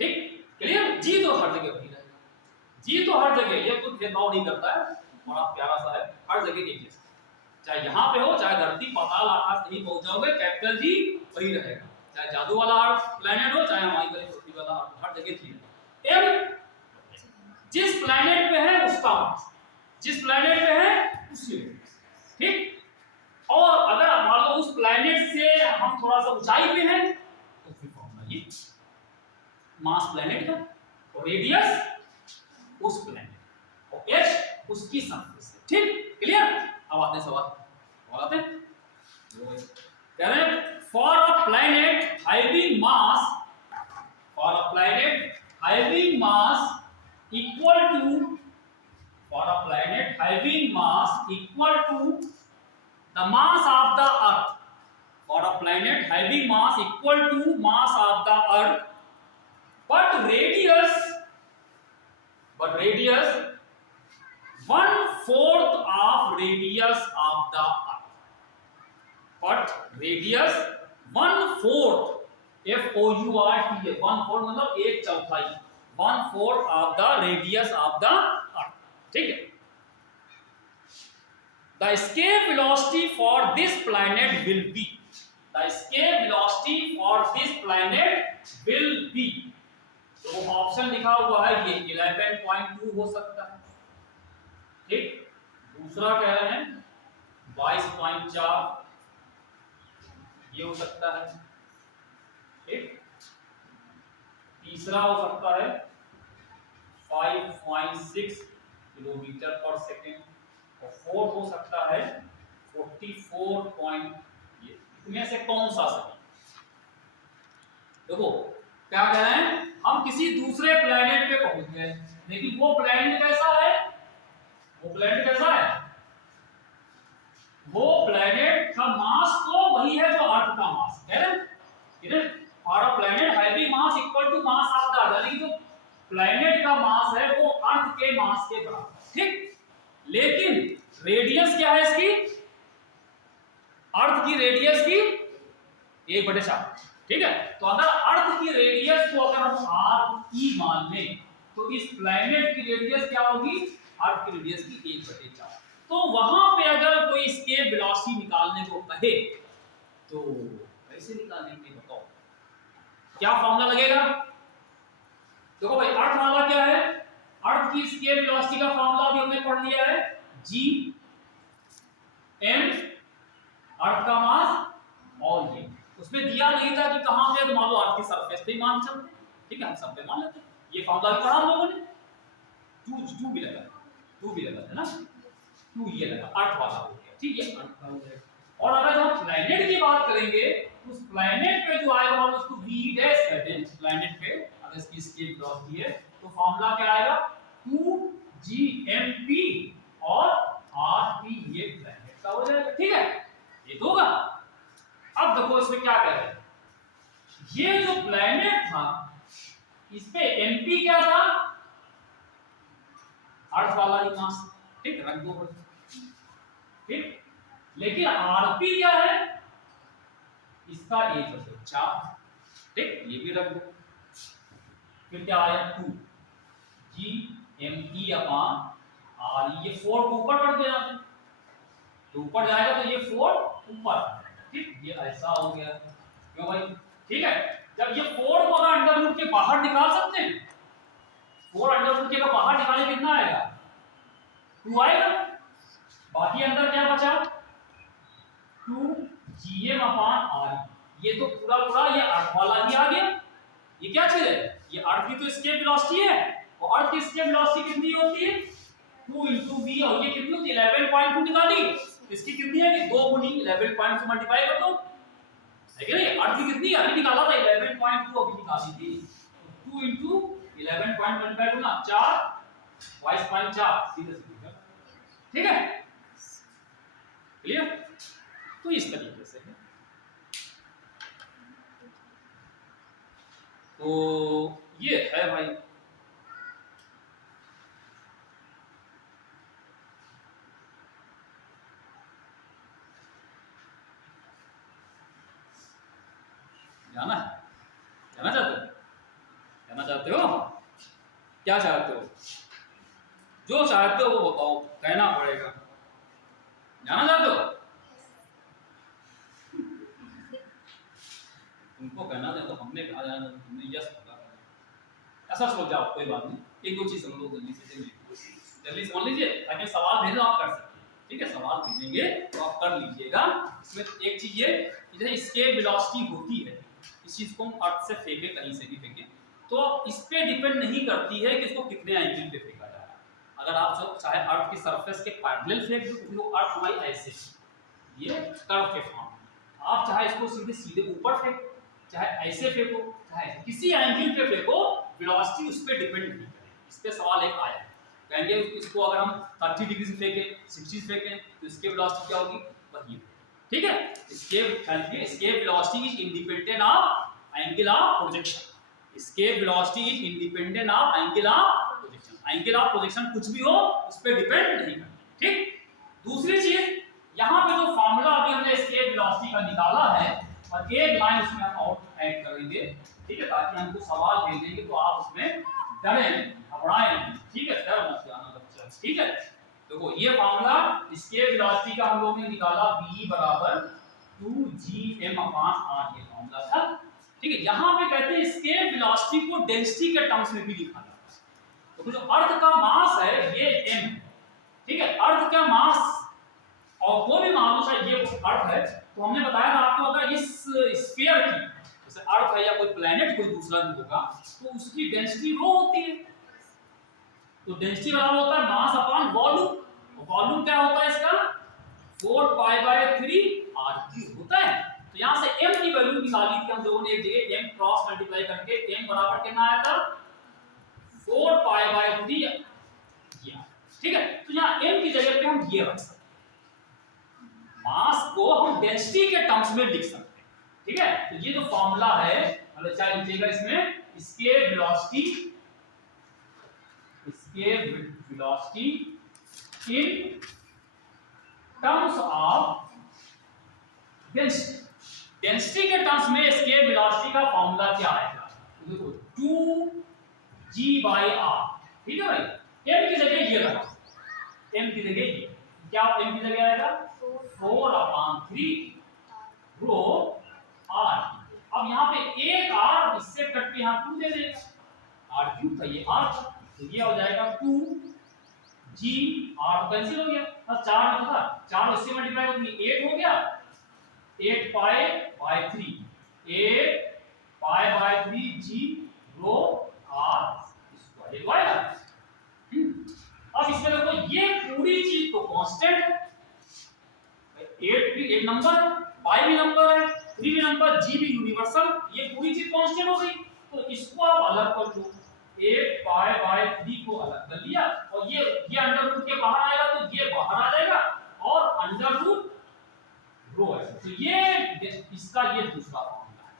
ठीक, क्लियर? जी तो हर जगह वही रहेगा, जी तो हर जगह, ये कुछ भेदभाव नहीं करता है, बड़ा प्यारा सा है, हर जगह एक जैसा, चाहे यहाँ पे हो, चाहे धरती पाताल आकाश नहीं पहुंचाओगे, कैपिटल जी वही रहेगा, चाहे जादू वाला प्लैनेट हो, चाहे हमारी वाली पृथ्वी वाला, हर जगह जी रहेगा। जिस प्लैनेट पे है उसका मास, जिस प्लैनेट पे है उसी रेडियस। ठीक, और अगर मान लो उस प्लैनेट से हम थोड़ा सा ऊंचाई पे हैं तो फिर फॉर्मूला ये मास प्लैनेट का और रेडियस उस प्लैनेट और h उसकी सरफेस से। ठीक, क्लियर? अब आते हैं सवाल आते हैं, कह रहे हैं for a planet having mass equal to, for a planet having mass equal to the mass of the earth, for a planet having mass equal to mass of the earth, but radius 1/4 of radius of the earth, but radius 1/4, FOURT, 1/4 मतलब 1/4, 1/4 of the radius of the earth. ठीक है, the escape velocity for this planet will be, the escape velocity for this planet will be, तो option लिखा हुआ है ये 11.2 हो सकता है। ठीक, दूसरा कह रहे हैं 22.4, ये हो सकता है। ठीक, तीसरा हो सकता है 5.6 किलोमीटर पर सेकेंड, और फोर्थ हो सकता है 44 पॉइंट, ये इनमें से कौन सा सही? देखो क्या कह रहे हैं, हम किसी दूसरे प्लेनेट पे पहुंच गए, लेकिन वो प्लेनेट कैसा है, वो प्लेनेट कैसा है, वो प्लेनेट का मास तो वही है जो अर्थ का मास है ना, और planet heavy mass equal to mass of the earth, लेकिन जो प्लेनेट का मास है वो अर्थ के मास के बराबर, ठीक। लेकिन रेडियस क्या है इसकी, अर्थ की रेडियस की 1/4, ठीक है। तो अगर अर्थ की रेडियस को अगर हम r e मान लें तो इस प्लेनेट की रेडियस क्या होगी, अर्थ की रेडियस की 1/4। तो वहां पे अगर कोई एस्केप वेलोसिटी निकालने को कहे तो कैसे निकालेंगे बताओ, क्या फॉर्मूला लगेगा। देखो भाई अर्थ वाला क्या है, अर्थ की एस्केप वेलोसिटी का फॉर्मूला भी हमने पढ़ लिया है, g m अर्थ का मास, और ये उसमें दिया नहीं था कि कहां पे, तो मान लो अर्थ की सरफेस पे मान चलते, ठीक है, हम सब पे मान लेते हैं, ये फॉर्मूला भी पढ़ा हम लोगों ने, 2 भी लगा, 2 भी लगा है ना, 2 ये लगा, अर्थ वाला हो गया, ठीक है, अर्थ का हो गया। और अगर हम प्लैनेट की बात करेंगे उस प्लैनेट पे जो आएगा हम उसको v डैश कहते हैं, प्लैनेट पे अगर इसकी एस्केप वेलोसिटी है तो फॉर्मूला क्या आएगा, 2gmp और rp, ये प्लैनेट का हो जाएगा, ठीक है, ये तो होगा। अब देखो इसमें क्या कह रहे हैं, ये जो प्लैनेट था इस पे mp क्या था, अर्थ वाला ही मास, ठीक, रख दो, ठीक। लेकिन rp क्या है, इसका 1/4, ठीक, ये भी रख दो। फिर क्या आया, 2gmp अपॉन r, ये 4 को ऊपर बढ़ गया, तो ऊपर जाएगा तो ये 4 ऊपर, ठीक, ये ऐसा हो गया, क्यों भाई, ठीक है। जब ये 4 को अगर अंडर रूट के बाहर निकाल सकते हैं, 4 अंडर रूट के का बाहर निकाले कितना आएगा, 2 आएगा, बाकी अंदर क्या बचा, 2gm अपॉन r, ये तो पूरा पूरा ये अर्थ वाला ही आ गया। ये क्या चीज है, ये अर्थ की तो एस्केप वेलोसिटी है, और अर्थ की एस्केप वेलोसिटी कितनी होती है, 2 v, और ये कितनी होती है 11.2 निकाली, इसकी कितनी है कि 2 गुनी 11.2 मल्टीप्लाई कर दो, है कि नहीं, अर्थ की कितनी अभी निकाला था 11.2, अभी निकाली थी, 2 into 11.25 गुना 4, 22.4, सीधे सीधे, ठीक है, क्लियर। तो इस तरीके से है, तो ये है भाई, जाना है, जाना चाहते हो, जाना चाहते हो, क्या चाहते हो, जो चाहते हो वो बताओ, कहना पड़ेगा, जाना चाहते हो, तुमको कहना है तो हमने कहा जाना, तुमने यस बोला, ऐसा सोच जाओ, कोई बात नहीं, एक दो चीज समझ लो जल्दी से, जल्दी समझ लीजिए ताकि सवाल भेजो आप कर सकते हैं, ठीक है, सवाल भेजेंगे तो आप कर लीजिएगा। इसमें एक चीज ये जैसे एस्केप वेलोसिटी होती है, इस चीज को हम अर्थ से फेंके, कहीं से भी फेंके, तो इस पे डिपेंड नहीं करती है कि इसको कितने एंगल पे फेंका जा रहा है। अगर आप जो चाहे अर्थ की सरफेस के पैरेलल फेंक दो तो अर्थ हमारी ऐसे, ये कर्व के फॉर्म, आप चाहे इसको सीधे सीधे ऊपर फेंको, चाहे ऐसे फेंको, चाहे किसी एंगल पे फेंको, वेलोसिटी उस पे डिपेंड नहीं करेगी। इस पे सवाल एक आया, कहेंगे इसको अगर हम 30 डिग्री से फेंकें, 60 से फेंकें तो इसके वेलोसिटी क्या होगी, वही, ठीक है। Escape velocity is independent of angle of projection, escape velocity is independent of angle of projection, angle of projection कुछ भी हो उस पे डिपेंड नहीं करती, ठीक। दूसरी चीज, यहाँ पे जो फॉर्मूला अभी हमने एस्केप वेलोसिटी का निकाला है, और एक लाइन उसमें हम और ऐड करेंगे, ठीक है, ताकि हमको सवाल भेजेंगे तो आप उसमें डरे घबराए नहीं, ठीक है, डर मत जाना बच्चा, ठीक है। देखो ये फॉर्मूला एस्केप वेलोसिटी का हम लोगों ने निकाला, v बराबर 2gm अपॉन r, ये फॉर्मूला था, ठीक है। यहाँ पे कहते हैं एस्केप वेलोसिटी को डेंसिटी के टर्म्स में भी लिखा जाता है, तो जो अर्थ का मास है ये m, ठीक है, अर्थ का मास और कोई भी मान लो चाहे ये अर्थ है, तो हमने बताया था आपको अगर इस स्फीयर की, जैसे अर्थ है या कोई प्लेनेट कोई दूसरा भी होगा, तो उसकी डेंसिटी रो होती है, तो डेंसिटी बराबर होता है मास अपॉन वॉल्यूम, वॉल्यूम क्या होता है इसका 4 पाई बाय 3 r³ होता है, तो यहाँ से m की वैल्यू निकाली थी हम लोगों ने एक जगह, m क्रॉस मल्टीप्लाई करके m बराबर कितना आया था 4 पाई बाय 3 किया, ठीक है। तो यहाँ m की जगह पे हम ये रख सकते हैं, मास को हम डेंसिटी के टर्म्स में लिख सकते हैं, ठीक है। तो ये जो फॉर्मूला है मतलब क्या लिखिएगा इसमें, escape velocity in terms of density के टर्म्स में escape velocity का फॉर्मूला क्या आएगा, तो देखो 2g/r, ठीक है भाई। m की जगह ये रखा, m की जगह ये क्या, m की जगह आएगा 4/3 रो r। अब यहाँ पे एक r इससे कट के यहाँ 2 दे देगा, r³ था ये r, तो ये हो जाएगा 2g, r कैंसिल हो गया, बस 4 में था 4 इससे मल्टीप्लाई होगी 8 हो गया, 8 pi by 3, 8 pi by 3 g rho r square, ये आएगा। अब इसमें देखो ये पूरी चीज तो कांस्टेंट है, 8 भी एक नंबर है, पाई भी नंबर है, 3 भी नंबर, g भी यूनिवर्सल, ये पूरी चीज कांस्टेंट हो गई। तो इसको आप अलग कर लो, 8 पाई बाय 3 को अलग कर लिया, और ये अंडर रूट के बाहर आएगा तो ये बाहर आ जाएगा, और अंडर रूट रो है। तो ये इसका ये दूसरा फॉर्मूला है,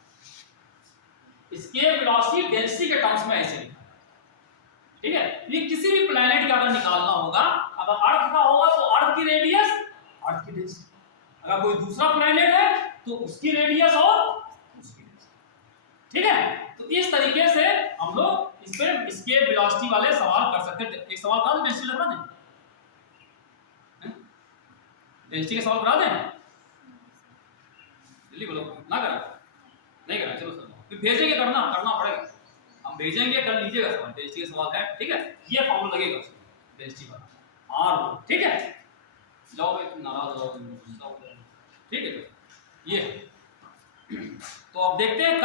escape velocity डेंसिटी के टर्म्स में ऐसे लिखा है, ठीक है। ये किसी भी प्लैनेट का अगर निकालना होगा, अगर अर्थ का होगा तो अर्थ की रेडियस, अर्थ की डेंसिटी, अगर कोई दूसरा प्लैनेट है तो उसकी रेडियस और उसकी डेंसिटी, ठीक है। तो इस तरीके से हम लोग इस पे escape velocity वाले सवाल कर सकते हैं। एक सवाल करा दें, डेंसिटी लगा दें, डेंसिटी के सवाल करा दें, जल्दी बोलो, ना करा, नहीं करा, चलो सर फिर भेजेंगे, करना पड़ेगा, हम भेजेंगे, कर लीजिएगा सवाल, डेंसिटी के सवाल है, ठीक है। ये फॉर्मूला लगेगा उसमें डेंसिटी वाला r, ठीक है। जाओ भाई तुम नाराज हो जाओ, ठीक है। ये तो अब देखते हैं